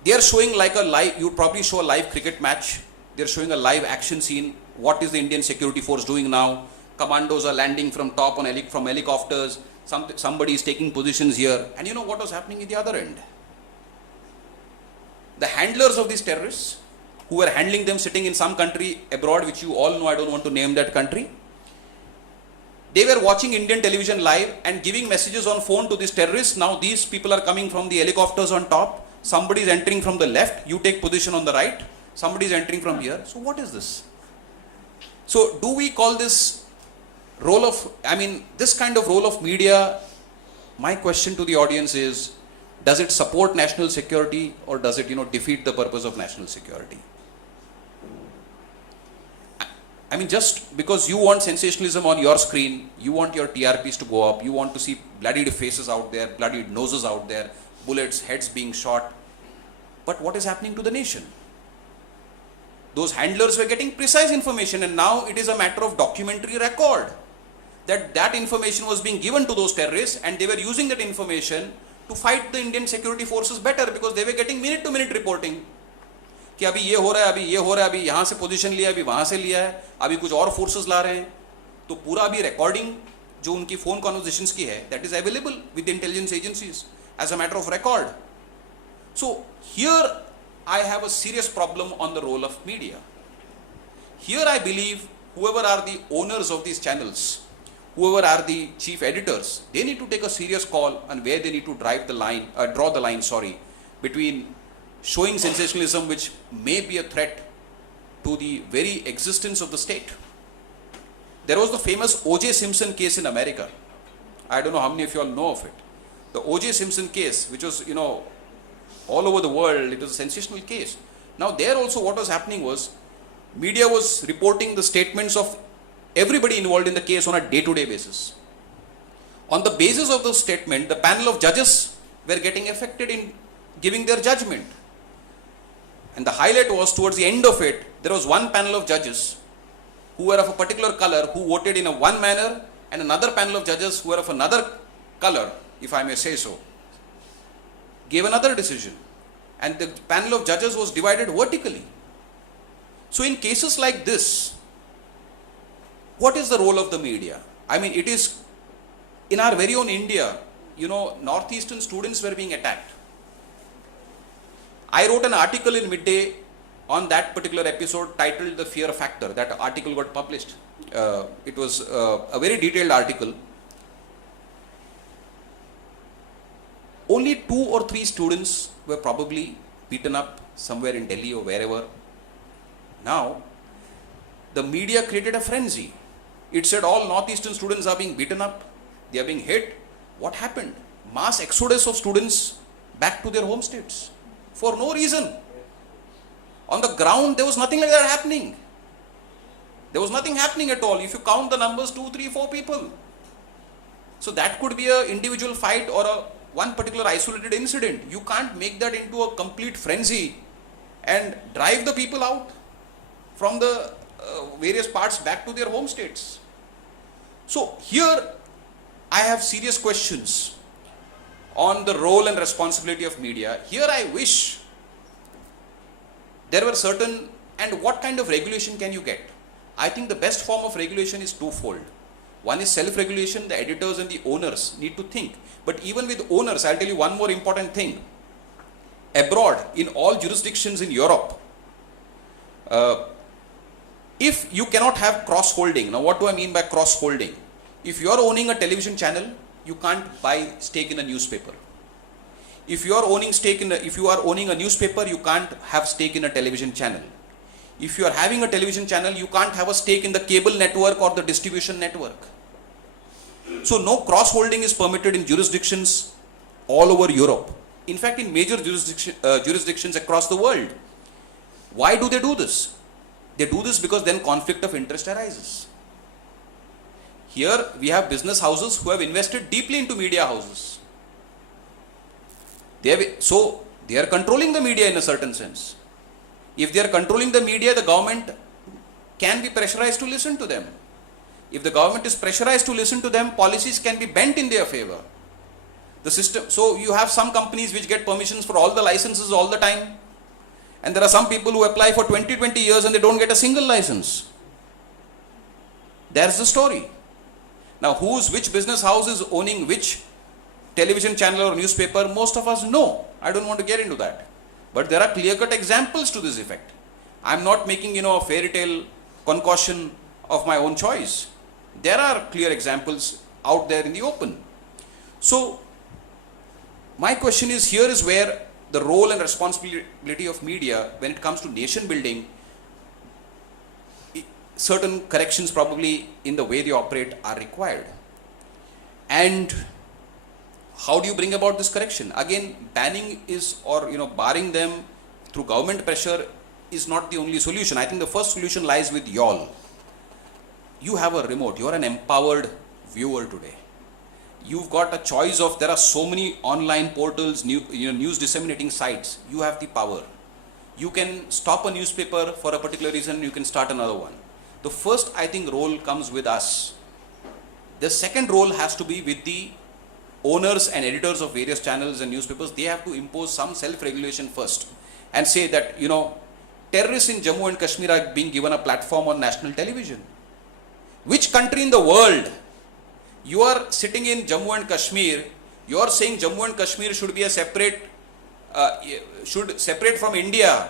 They are showing like a live, you'd probably show a live cricket match. They're showing a live action scene. What is the Indian security force doing now? Commandos are landing from top from helicopters. Somebody is taking positions here. And you know what was happening at the other end? The handlers of these terrorists, who were handling them sitting in some country abroad, which you all know, I don't want to name that country, they were watching Indian television live and giving messages on phone to these terrorists. Now these people are coming from the helicopters on top. Somebody is entering from the left. You take position on the right. Somebody is entering from here. So what is this? So do we call this role of, this kind of role of media? My question to the audience is, does it support national security, or does it, defeat the purpose of national security? Just because you want sensationalism on your screen, you want your TRPs to go up, you want to see bloodied faces out there, bloodied noses out there, bullets, heads being shot. But what is happening to the nation? Those handlers were getting precise information, and now it is a matter of documentary record that information was being given to those terrorists, and they were using that information to fight the Indian security forces better, because they were getting minute to minute reporting कि अभी ये हो रहा है, अभी ये हो रहा है, अभी यहाँ से पोजीशन लिया, अभी वहाँ से लिया है, अभी कुछ और फोर्सेस ला रहे हैं. तो पूरा अभी रिकॉर्डिंग जो उनकी फोन कॉन्वर्सेशंस की है, that is available with the intelligence agencies as a matter of record. So here I have a serious problem on the role of media. Here I believe whoever are the owners of these channels, whoever are the chief editors, they need to take a serious call on where they need to draw the line, between showing sensationalism which may be a threat to the very existence of the state. There was the famous O.J. Simpson case in America. I don't know how many of you all know of it. The O.J. Simpson case, which was, all over the world, it was a sensational case. Now there also what was happening was, media was reporting the statements of everybody involved in the case on a day-to-day basis. On the basis of the statement, the panel of judges were getting affected in giving their judgment. And the highlight was, towards the end of it, there was one panel of judges who were of a particular color who voted in a one manner, and another panel of judges who were of another color, if I may say so, gave another decision. And the panel of judges was divided vertically. So in cases like this, what is the role of the media? I mean, it is, in our very own India, northeastern students were being attacked. I wrote an article in Midday on that particular episode titled The Fear Factor. That article got published. It was a very detailed article. Only 2 or 3 students were probably beaten up somewhere in Delhi or wherever. Now, the media created a frenzy. It said all northeastern students are being beaten up, they are being hit. What happened? Mass exodus of students back to their home states for no reason. On the ground, there was nothing like that happening. There was nothing happening at all. If you count the numbers, 2, 3, 4 people. So that could be an individual fight or one particular isolated incident. You can't make that into a complete frenzy and drive the people out from the various parts back to their home states. So here I have serious questions on the role and responsibility of media. Here I wish there were certain, and what kind of regulation can you get? I think the best form of regulation is twofold. One is self-regulation. The editors and the owners need to think. But even with owners, I'll tell you one more important thing. Abroad, in all jurisdictions in Europe, if you cannot have cross-holding, now what do I mean by cross-holding? If you are owning a television channel, you can't buy stake in a newspaper. If you are owning a newspaper, you can't have stake in a television channel. If you are having a television channel, you can't have a stake in the cable network or the distribution network. So no cross-holding is permitted in jurisdictions all over Europe. In fact, in major jurisdictions across the world. Why do they do this? They do this because then conflict of interest arises. Here we have business houses who have invested deeply into media houses. So they are controlling the media in a certain sense. If they are controlling the media, the government can be pressurized to listen to them. If the government is pressurized to listen to them, policies can be bent in their favor. The system, so you have some companies which get permissions for all the licenses all the time. And there are some people who apply for 20 years and they don't get a single license. There's the story. Now which business house is owning which television channel or newspaper, most of us know. I don't want to get into that. But there are clear-cut examples to this effect. I'm not making, a fairy tale concoction of my own choice. There are clear examples out there in the open. So, my question is, here is where the role and responsibility of media, when it comes to nation building, certain corrections probably in the way they operate are required. And how do you bring about this correction? Again, banning barring them through government pressure is not the only solution. I think the first solution lies with y'all. You have a remote. You are an empowered viewer today. You've got a choice of, there are so many online portals, news disseminating sites. You have the power. You can stop a newspaper for a particular reason, you can start another one. The first, I think, role comes with us. The second role has to be with the owners and editors of various channels and newspapers. They have to impose some self-regulation first and say that, terrorists in Jammu and Kashmir are being given a platform on national television. Which country in the world? You are sitting in Jammu and Kashmir, you are saying Jammu and Kashmir should be should separate from India,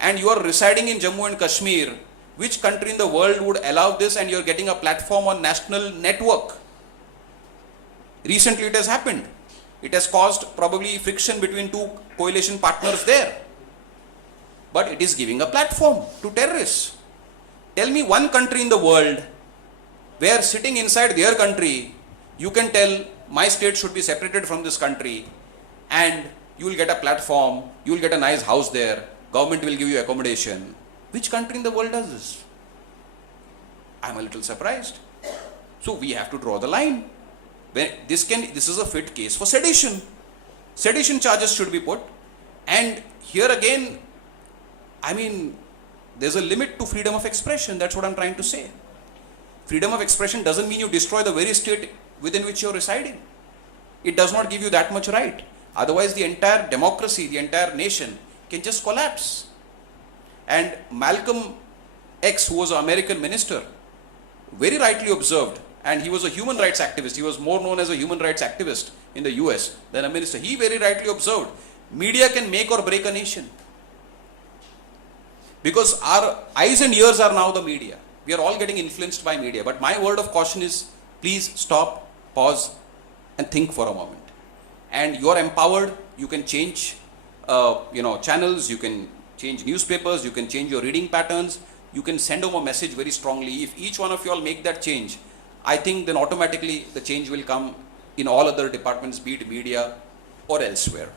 and you are residing in Jammu and Kashmir. Which country in the world would allow this, and you are getting a platform on national network? Recently it has happened. It has caused probably friction between two coalition partners there. But it is giving a platform to terrorists. Tell me one country in the world where sitting inside their country, you can tell my state should be separated from this country, and you will get a platform, you will get a nice house there, government will give you accommodation. Which country in the world does this? I'm a little surprised. So we have to draw the line. This is a fit case for sedition. Sedition charges should be put. And here again, I mean, there's a limit to freedom of expression. That's what I'm trying to say. Freedom of expression doesn't mean you destroy the very state within which you're residing. It does not give you that much right. Otherwise, the entire democracy, the entire nation can just collapse. And Malcolm X, who was an American minister, very rightly observed, and he was a human rights activist. He was more known as a human rights activist in the US than a minister. He very rightly observed, media can make or break a nation. Because our eyes and ears are now the media. We are all getting influenced by media. But my word of caution is, please stop, pause, and think for a moment. And you are empowered. You can change, channels. You can change newspapers. You can change your reading patterns. You can send home a message very strongly. If each one of you all make that change, I think then automatically the change will come in all other departments, be it media or elsewhere.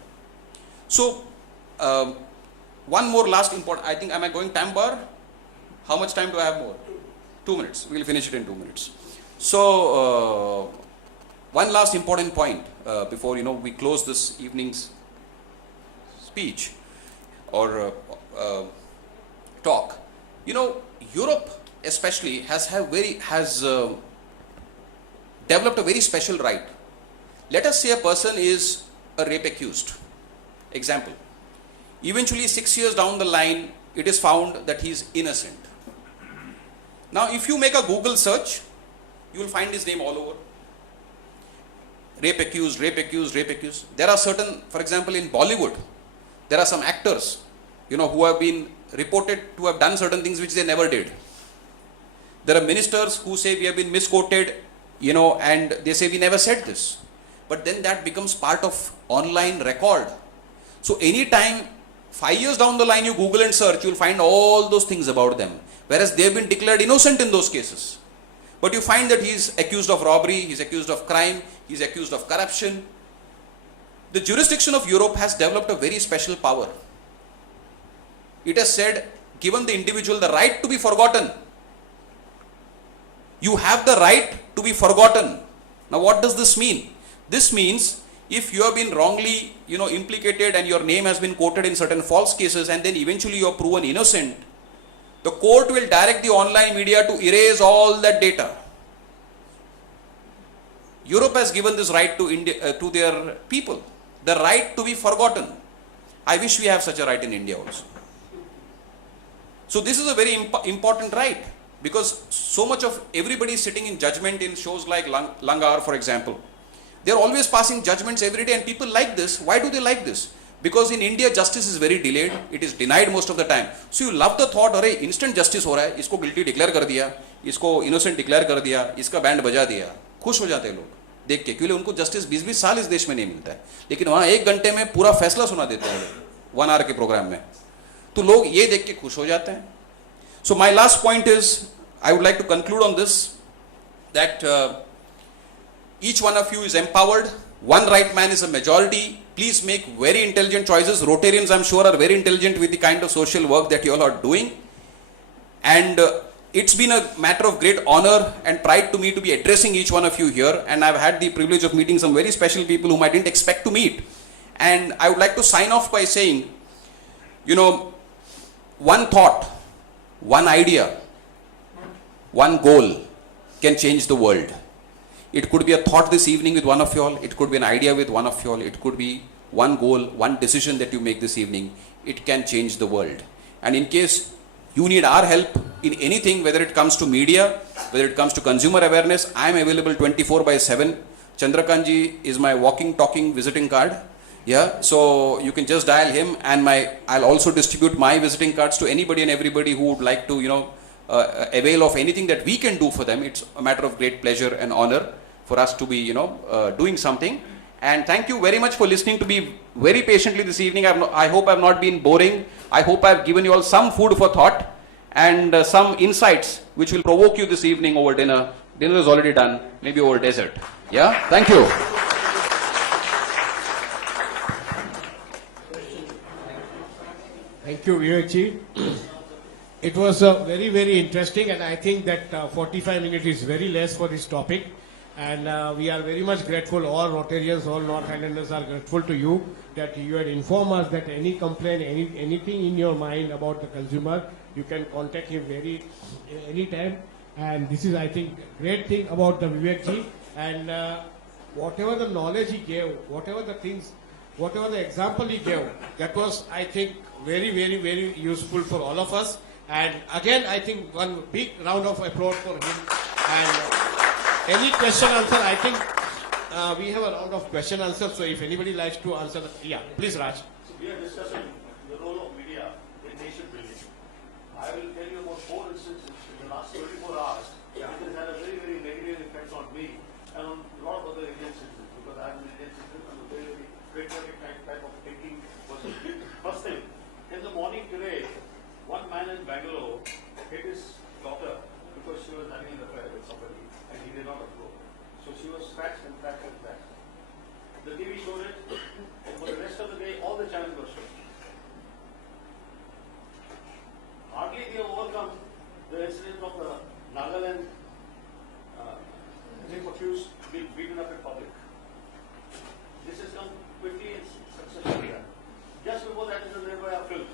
So, one more last important, I think, am I going time bar? How much time do I have more? 2 minutes. We'll finish it in 2 minutes. So, one last important point before, we close this evening's speech or talk. Europe especially has developed a very special right. Let us say a person is a rape accused. Example. Eventually 6 years down the line, it is found that he is innocent. Now if you make a Google search, you will find his name all over. Rape accused, rape accused, rape accused. There are certain, for example in Bollywood, there are some actors, who have been reported to have done certain things which they never did. There are ministers who say we have been misquoted, and they say we never said this. But then that becomes part of online record. So anytime 5 years down the line you Google and search, you will find all those things about them. Whereas they have been declared innocent in those cases. But you find that he is accused of robbery, he is accused of crime, he is accused of corruption. The jurisdiction of Europe has developed a very special power. It has said, given the individual the right to be forgotten. You have the right to be forgotten. Now what does this mean? This means if you have been wrongly, implicated and your name has been quoted in certain false cases and then eventually you are proven innocent, the court will direct the online media to erase all that data. Europe has given this right to their people, the right to be forgotten. I wish we have such a right in India also. So this is a very important right, because so much of everybody sitting in judgment in shows like Langar, for example, they are always passing judgments every day, and people like this. Why do they like this? Because in India justice is very delayed. It is denied most of the time. So you love the thought, अरे instant justice हो रहा है, इसको guilty declare कर दिया, इसको innocent declare कर दिया, इसका बैंड बजा दिया, खुश हो जाते हैं लोग देख के, क्योंकि उनको justice 20-20 साल इस देश में नहीं मिलता है, लेकिन वहाँ 1 घंटे में पूरा फैसला सुना देते हैं 1 hour के प्रोग्राम में, तो लोग ये देख के खुश हो जाते हैं. So my last point is, I would like to conclude on this, that each one of you is empowered. One right man is a majority. Please make very intelligent choices. Rotarians, I'm sure, are very intelligent with the kind of social work that you all are doing. And it's been a matter of great honor and pride to me to be addressing each one of you here. And I've had the privilege of meeting some very special people whom I didn't expect to meet. And I would like to sign off by saying, one thought, one idea, one goal can change the world. It could be a thought this evening with one of you all. It could be an idea with one of you all. It could be one goal, one decision that you make this evening. It can change the world. And in case you need our help in anything, whether it comes to media, whether it comes to consumer awareness, I am available 24/7. Chandrakanji is my walking, talking visiting card. Yeah, so you can just dial him, and I'll also distribute my visiting cards to anybody and everybody who would like to, avail of anything that we can do for them. It's a matter of great pleasure and honor for us to be, doing something. And thank you very much for listening to me very patiently this evening. I hope I've not been boring. I hope I've given you all some food for thought and some insights which will provoke you this evening over dinner dinner is already done, maybe over dessert. Yeah, thank you. Thank you, Vivekji. It was very, very interesting, and I think that 45 minutes is very less for this topic. And we are very much grateful, all Rotarians, all North Islanders are grateful to you that you had informed us that any complaint, anything in your mind about the consumer, you can contact him anytime. And this is, I think, great thing about the Vivekji. And whatever the knowledge he gave, whatever the things, whatever the example he gave, that was, I think, very, very, very useful for all of us. And again, I think one big round of applause for him. And any question answer, I think we have a round of question answer. So if anybody likes to answer, yeah, please, Raj. So we are discussing the role of media in nation building. I will tell you about 4 instances in the last 24 hours. It has had a very, very negative effect on me and on a lot of other Indian citizens, because I am an Indian citizen and a very, very patriotic type of thinking person. First thing, in the morning today, one man in Bangalore hit his daughter because she was having an affair with somebody and he did not approve. So she was scratched and cracked and cracked. The TV showed it, and for the rest of the day, all the channels were shown. Hardly we have overcome the incident of the Nagaland rape accused being beaten up in public. This has come quickly and successfully. Just before that is the Nirbhaya film.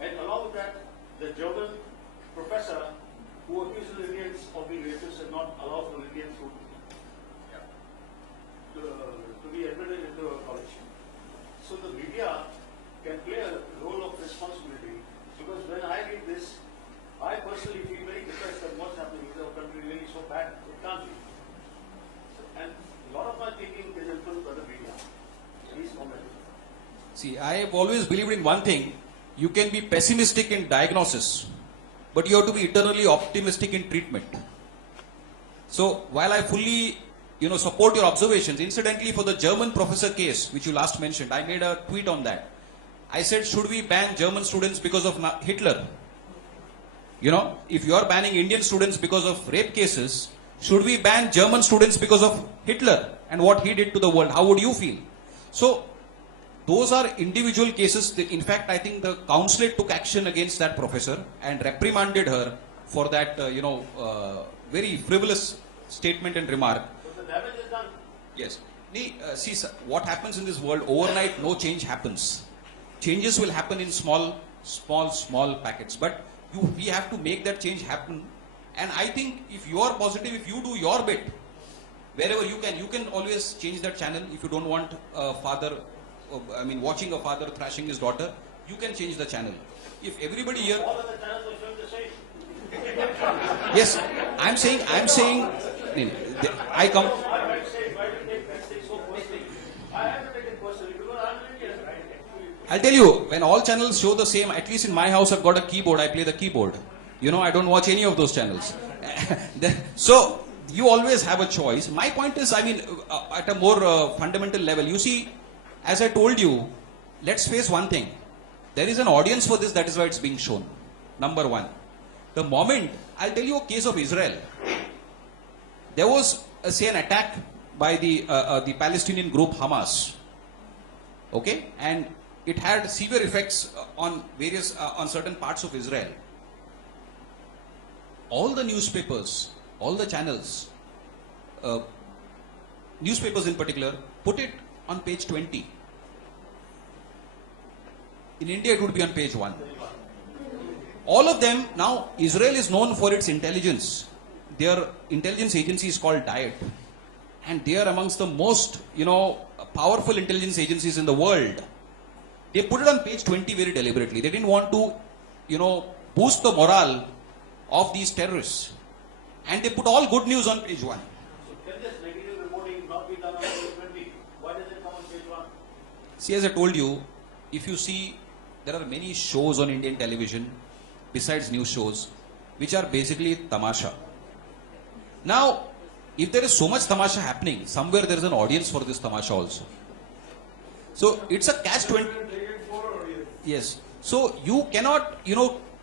And along with that, the German professor who accuses Indians of being racist and not allow for Indians to be admitted into a college. So the media can play a role of responsibility, because when I read this, I personally feel very depressed at what's happening. Is our country really so bad? It can't be. And a lot of my thinking is influenced by the media. Please comment. See, I have always believed in one thing. You can be pessimistic in diagnosis, but you have to be eternally optimistic in treatment. So, while I fully, support your observations, incidentally, for the German professor case, which you last mentioned, I made a tweet on that. I said, should we ban German students because of Hitler? If you are banning Indian students because of rape cases, should we ban German students because of Hitler and what he did to the world? How would you feel? So, those are individual cases. In fact, I think the consulate took action against that professor and reprimanded her for that, very frivolous statement and remark. But the damage is done. Yes. See, sir, what happens in this world, overnight no change happens. Changes will happen in small packets. But we have to make that change happen. And I think if you are positive, if you do your bit, wherever you can always change that channel. If you don't want watching a father thrashing his daughter, you can change the channel. If everybody here... All of the channels are showing the same. Yes, I'm saying, I come... Why do you take that thing so personally? I have to take it personally because I'm an Indian. I'll tell you, when all channels show the same, at least in my house I've got a keyboard, I play the keyboard. I don't watch any of those channels. So, you always have a choice. My point is, at a more fundamental level, you see, as I told you, let's face one thing. There is an audience for this, that is why it's being shown. Number one. The moment, I'll tell you a case of Israel. There was, an attack by the Palestinian group Hamas. Okay? And it had severe effects on on certain parts of Israel. All the newspapers, all the channels, newspapers in particular, put it on page 20. In India, it would be on page 1. All of them, now Israel is known for its intelligence. Their intelligence agency is called DIET. And they are amongst the most, powerful intelligence agencies in the world. They put it on page 20 very deliberately. They didn't want to, boost the morale of these terrorists. And they put all good news on page 1. So can this negative reporting not be done on page 20? Why does it come on page 1? See, as I told you, if you see, there are many shows on Indian television, besides news shows, which are basically tamasha. Now, if there is so much tamasha happening, somewhere there is an audience for this tamasha also. So, it's a catch-20. Yes. So, you cannot,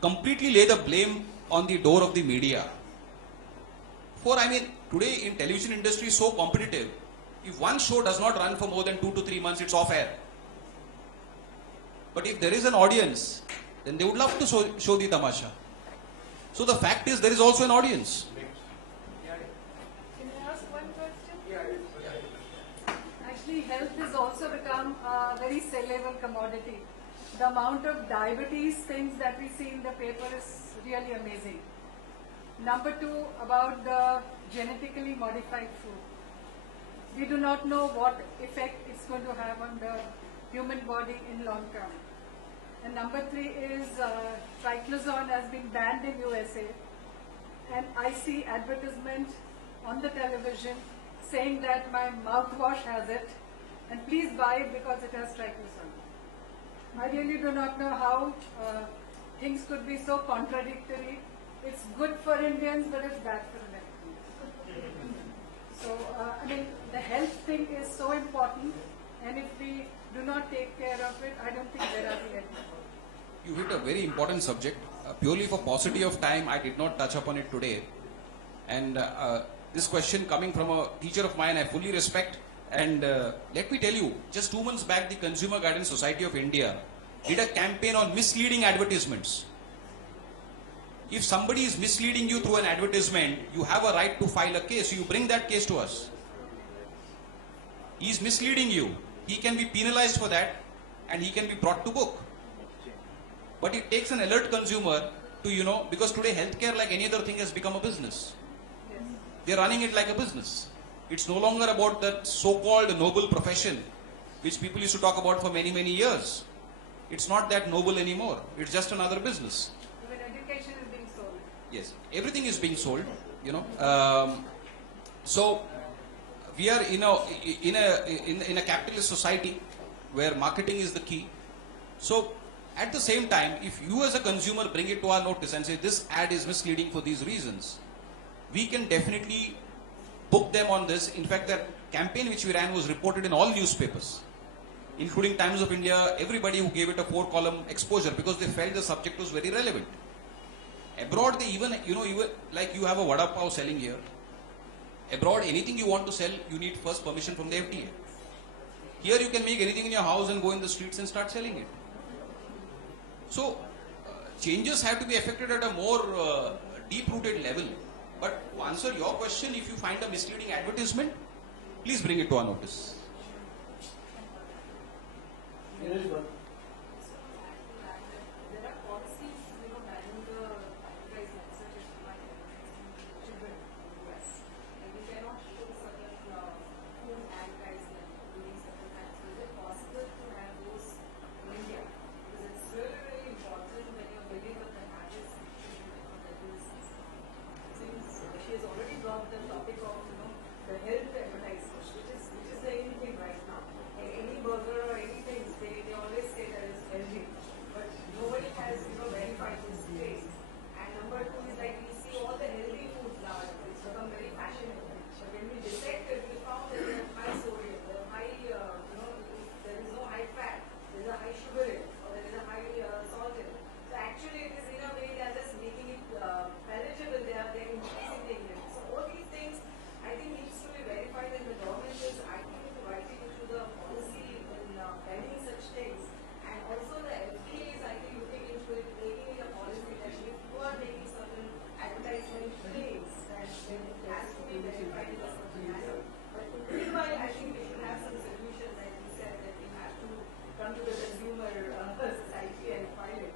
completely lay the blame on the door of the media. Today in television industry is so competitive. If one show does not run for more than 2 to 3 months, it's off air. But if there is an audience, then they would love to show the tamasha. So the fact is, there is also an audience. Can I ask one question? Actually, health has also become a very saleable commodity. The amount of diabetes things that we see in the paper is really amazing. Number two, about the genetically modified food. We do not know what effect it's going to have on the human body in long term. And number three is triclosan has been banned in USA. And I see advertisement on the television saying that my mouthwash has it and please buy it because it has triclosan. I really do not know how things could be so contradictory. It's good for Indians, but it's bad for Americans. So, the health thing is so important, and if we do not take care of it, I don't think there are the end. You hit a very important subject. Purely for paucity of time, I did not touch upon it today. And this question coming from a teacher of mine, I fully respect. And let me tell you, just 2 months back, the Consumer Guidance Society of India did a campaign on misleading advertisements. If somebody is misleading you through an advertisement, you have a right to file a case. You bring that case to us. He is misleading you. He can be penalized for that and he can be brought to book. But it takes an alert consumer to, because today healthcare, like any other thing, has become a business. They're running it like a business. It's no longer about that so-called noble profession which people used to talk about for many, many years. It's not that noble anymore. It's just another business. Even education is being sold. Yes, everything is being sold, So we are in a capitalist society where marketing is the key. So at the same time, if you as a consumer bring it to our notice and say this ad is misleading for these reasons, we can definitely book them on this. In fact, that campaign which we ran was reported in all newspapers, including Times of India, everybody who gave it a 4-column exposure because they felt the subject was very relevant. Abroad, they even like you have a vada pav selling here. Abroad, anything you want to sell, you need first permission from the FDA. Here you can make anything in your house and go in the streets and start selling it. So, changes have to be effected at a more deep-rooted level. But to answer your question, if you find a misleading advertisement, please bring it to our notice. There are policies, banning the advertisements such as children in the US. And we cannot show certain food advertisement during certain times. So is it possible to have those in India? Because it's really, really important when you're living with the habits of since she has already brought the topic of the health advertisements, which is the in thing right now. Any burger or anything, they always say that it's healthy, but nobody has verified this taste. And number two is like we see all the healthy foods now; it's become very fashionable. But when we dissect it, we found that there is high sodium, there is high, there is no high fat, there is a high sugar in it, or there is a high salt in it. So actually, it is in a way they are just making it palatable. They are increasing the ingredients. So all these things, I think, needs to be verified, and the government is, I think, writing into the policy in banning such things. And also the FDA is, I think, looking into it, making it a policy that if you are making certain advertisement claims, then it has to be verified in a certain manner. But meanwhile, I think we should have some solutions, like you said, that we have to come to the consumer society and file it.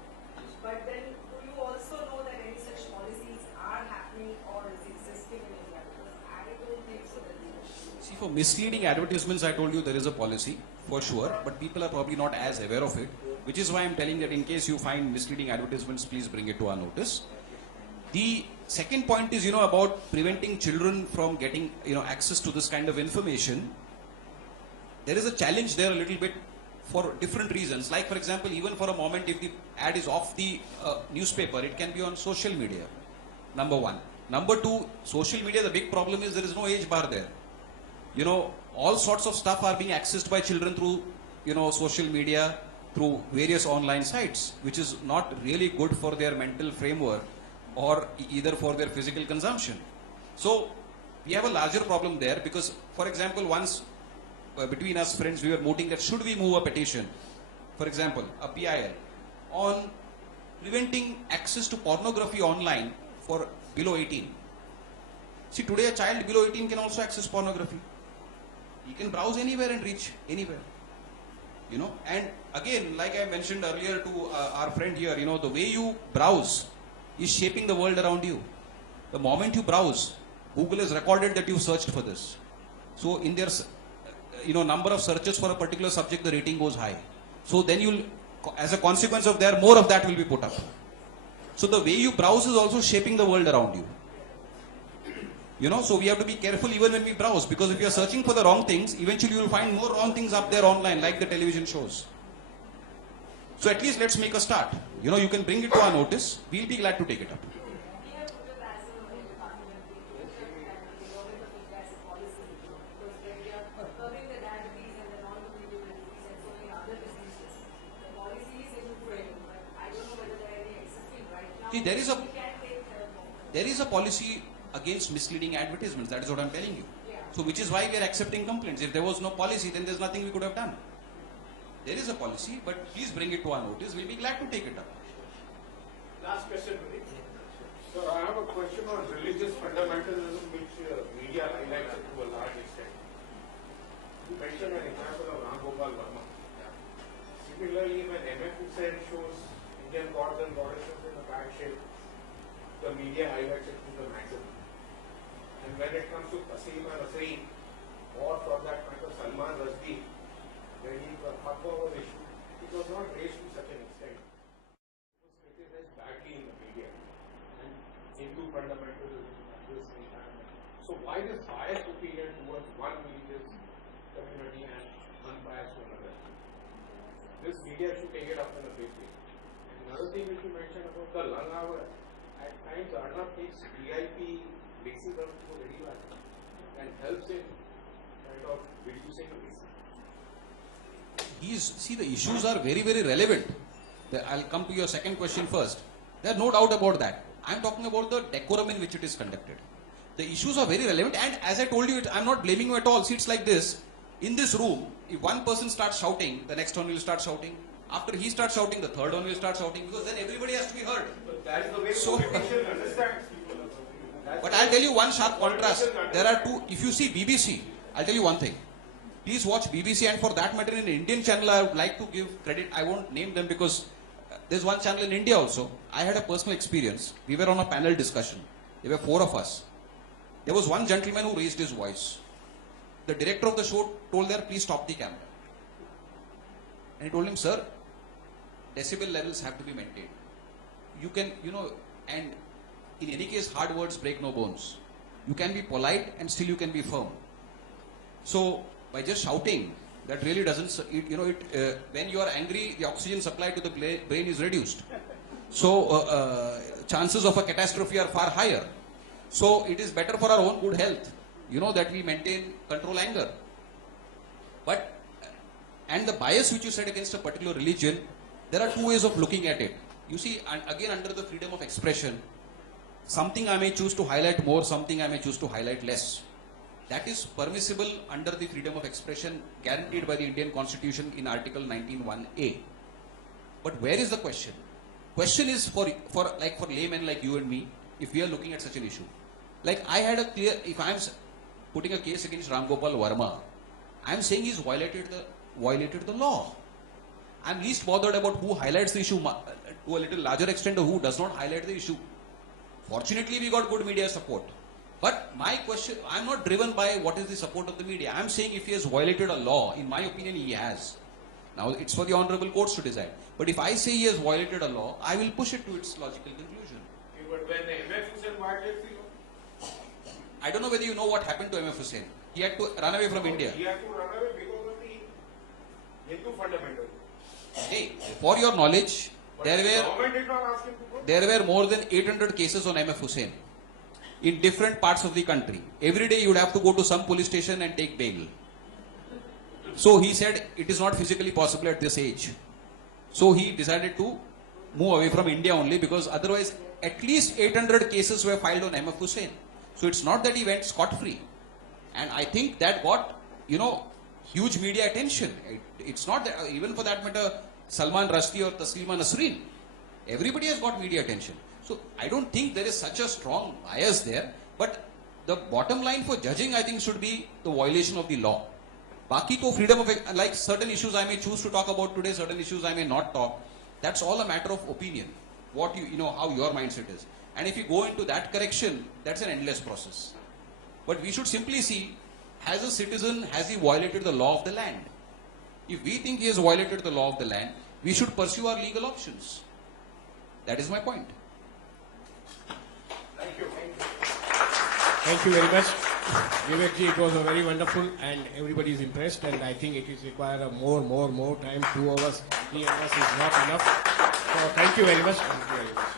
But then, do you also know that any such policies are happening or is existing in India? Because I don't think so that See, for misleading advertisements, I told you there is a policy, for sure, but people are probably not as aware of it, which is why I'm telling that in case you find misleading advertisements, please bring it to our notice. The second point is, about preventing children from getting, access to this kind of information. There is a challenge there a little bit for different reasons. Like, for example, even for a moment, if the ad is off the newspaper, it can be on social media, number one. Number two, social media, the big problem is there is no age bar there. All sorts of stuff are being accessed by children through, social media, through various online sites, which is not really good for their mental framework. or either for their physical consumption. So we have a larger problem there because, for example, once between us friends we were mooting that should we move a petition, for example, a PIL, on preventing access to pornography online for below 18. See, today a child below 18 can also access pornography. He can browse anywhere and reach anywhere. You know, and again, like I mentioned earlier to our friend here, you know, the way you browse is shaping the world around you. The moment you browse, Google has recorded that you searched for this. So in their number of searches for a particular subject, the rating goes high. So then you'll, as a consequence of there, more of that will be put up. So the way you browse is also shaping the world around you. You know, so we have to be careful even when we browse, because if you are searching for the wrong things, eventually you will find more wrong things up there online, like the television shows. So at least let's make a start. You know, you can bring it to our notice. We'll be glad to take it up. We have put it as a department, we put it and the government of India as a policy, because we are curbing the diabetes and the non-communicable disease and so many other diseases. The policy is in frame, but I don't know whether there are any existing right now. See, We can take care of it. there is a policy against misleading advertisements. That is what I'm telling you. Yeah. So which is why we are accepting complaints. If there was no policy, then there's nothing we could have done. There is a policy, but please bring it to our notice. We'll be glad to take it up. Last question, Vinny. So I have a question on religious fundamentalism, which media highlights it to a large extent. You mentioned an example of Ram Gopal Verma. Similarly, when MF Hussain shows Indian gods and goddesses in a bad shape, the media highlights it to the maximum. And when it comes to Qasim and Asreen, or for that matter Salman Rushdie, when the fatwa was issued, it was not raised to such an extent. It was criticized badly in the media. And Hindu fundamentalism and this and that. So why this biased opinion towards one religious community and unbiased to another? This media should take it up in a big way. And another thing which you mentioned about the lung hour, at times Arnab takes VIP racism to very well and helps in kind of reducing racism. See, the issues are very, very relevant. I'll come to your second question first. There's no doubt about that. I'm talking about the decorum in which it is conducted. The issues are very relevant, and as I told you, I'm not blaming you at all. See, it's like this. In this room, if one person starts shouting, the next one will start shouting. After he starts shouting, the third one will start shouting, because then everybody has to be heard. But that's the way So- politicians understand people. But I'll tell you one sharp contrast. There are two. If you see BBC, I'll tell you one thing. Please watch BBC, and for that matter, in an Indian channel, I would like to give credit. I won't name them because there's one channel in India also. I had a personal experience. We were on a panel discussion. There were 4 of us. There was one gentleman who raised his voice. The director of the show told her, please stop the camera. And he told him, sir, decibel levels have to be maintained. You can, and in any case, hard words break no bones. You can be polite and still you can be firm. So, by just shouting, that really doesn't, when you are angry, the oxygen supply to the brain is reduced. So, chances of a catastrophe are far higher. So, it is better for our own good health, that we maintain control anger. But, and the bias which you said against a particular religion, there are 2 ways of looking at it. You see, and again under the freedom of expression, something I may choose to highlight more, something I may choose to highlight less. That is permissible under the freedom of expression guaranteed by the Indian Constitution in Article 19(1)(a). But where is the question? Question is for laymen like you and me, if we are looking at such an issue. Like I had a clear, if I am putting a case against Ram Gopal Verma, I am saying he's violated the law. I am least bothered about who highlights the issue to a little larger extent or who does not highlight the issue. Fortunately, we got good media support. But my question, I am not driven by what is the support of the media. I am saying if he has violated a law, in my opinion, he has. Now, it's for the honorable courts to decide. But if I say he has violated a law, I will push it to its logical conclusion. Okay, but when MF Hussain violates the law, I don't know whether you know what happened to MF Hussain. He had to run away from India. he had to run away because of the Hindu fundamentalism. Hey, for your knowledge, But the government did not ask him to go. there were more than 800 cases on MF Hussain in different parts of the country. Every day you would have to go to some police station and take bail. So he said it is not physically possible at this age. So he decided to move away from India only, because otherwise at least 800 cases were filed on MF Hussain. So it's not that he went scot-free. And I think that got, huge media attention. It's not that, even for that matter, Salman Rushdie or Taslima Nasreen. Everybody has got media attention. So I don't think there is such a strong bias there. But the bottom line for judging, I think, should be the violation of the law. Baki to freedom of, like certain issues I may choose to talk about today, certain issues I may not talk. That's all a matter of opinion. What how your mindset is. And if you go into that correction, that's an endless process. But we should simply see, as a citizen, has he violated the law of the land? If we think he has violated the law of the land, we should pursue our legal options. That is my point. Thank you. Thank you very much. Vivekji, it was a very wonderful and everybody is impressed and I think it is require a more time. 2 hours, 3 hours is not enough. So thank you very much. Thank you very much.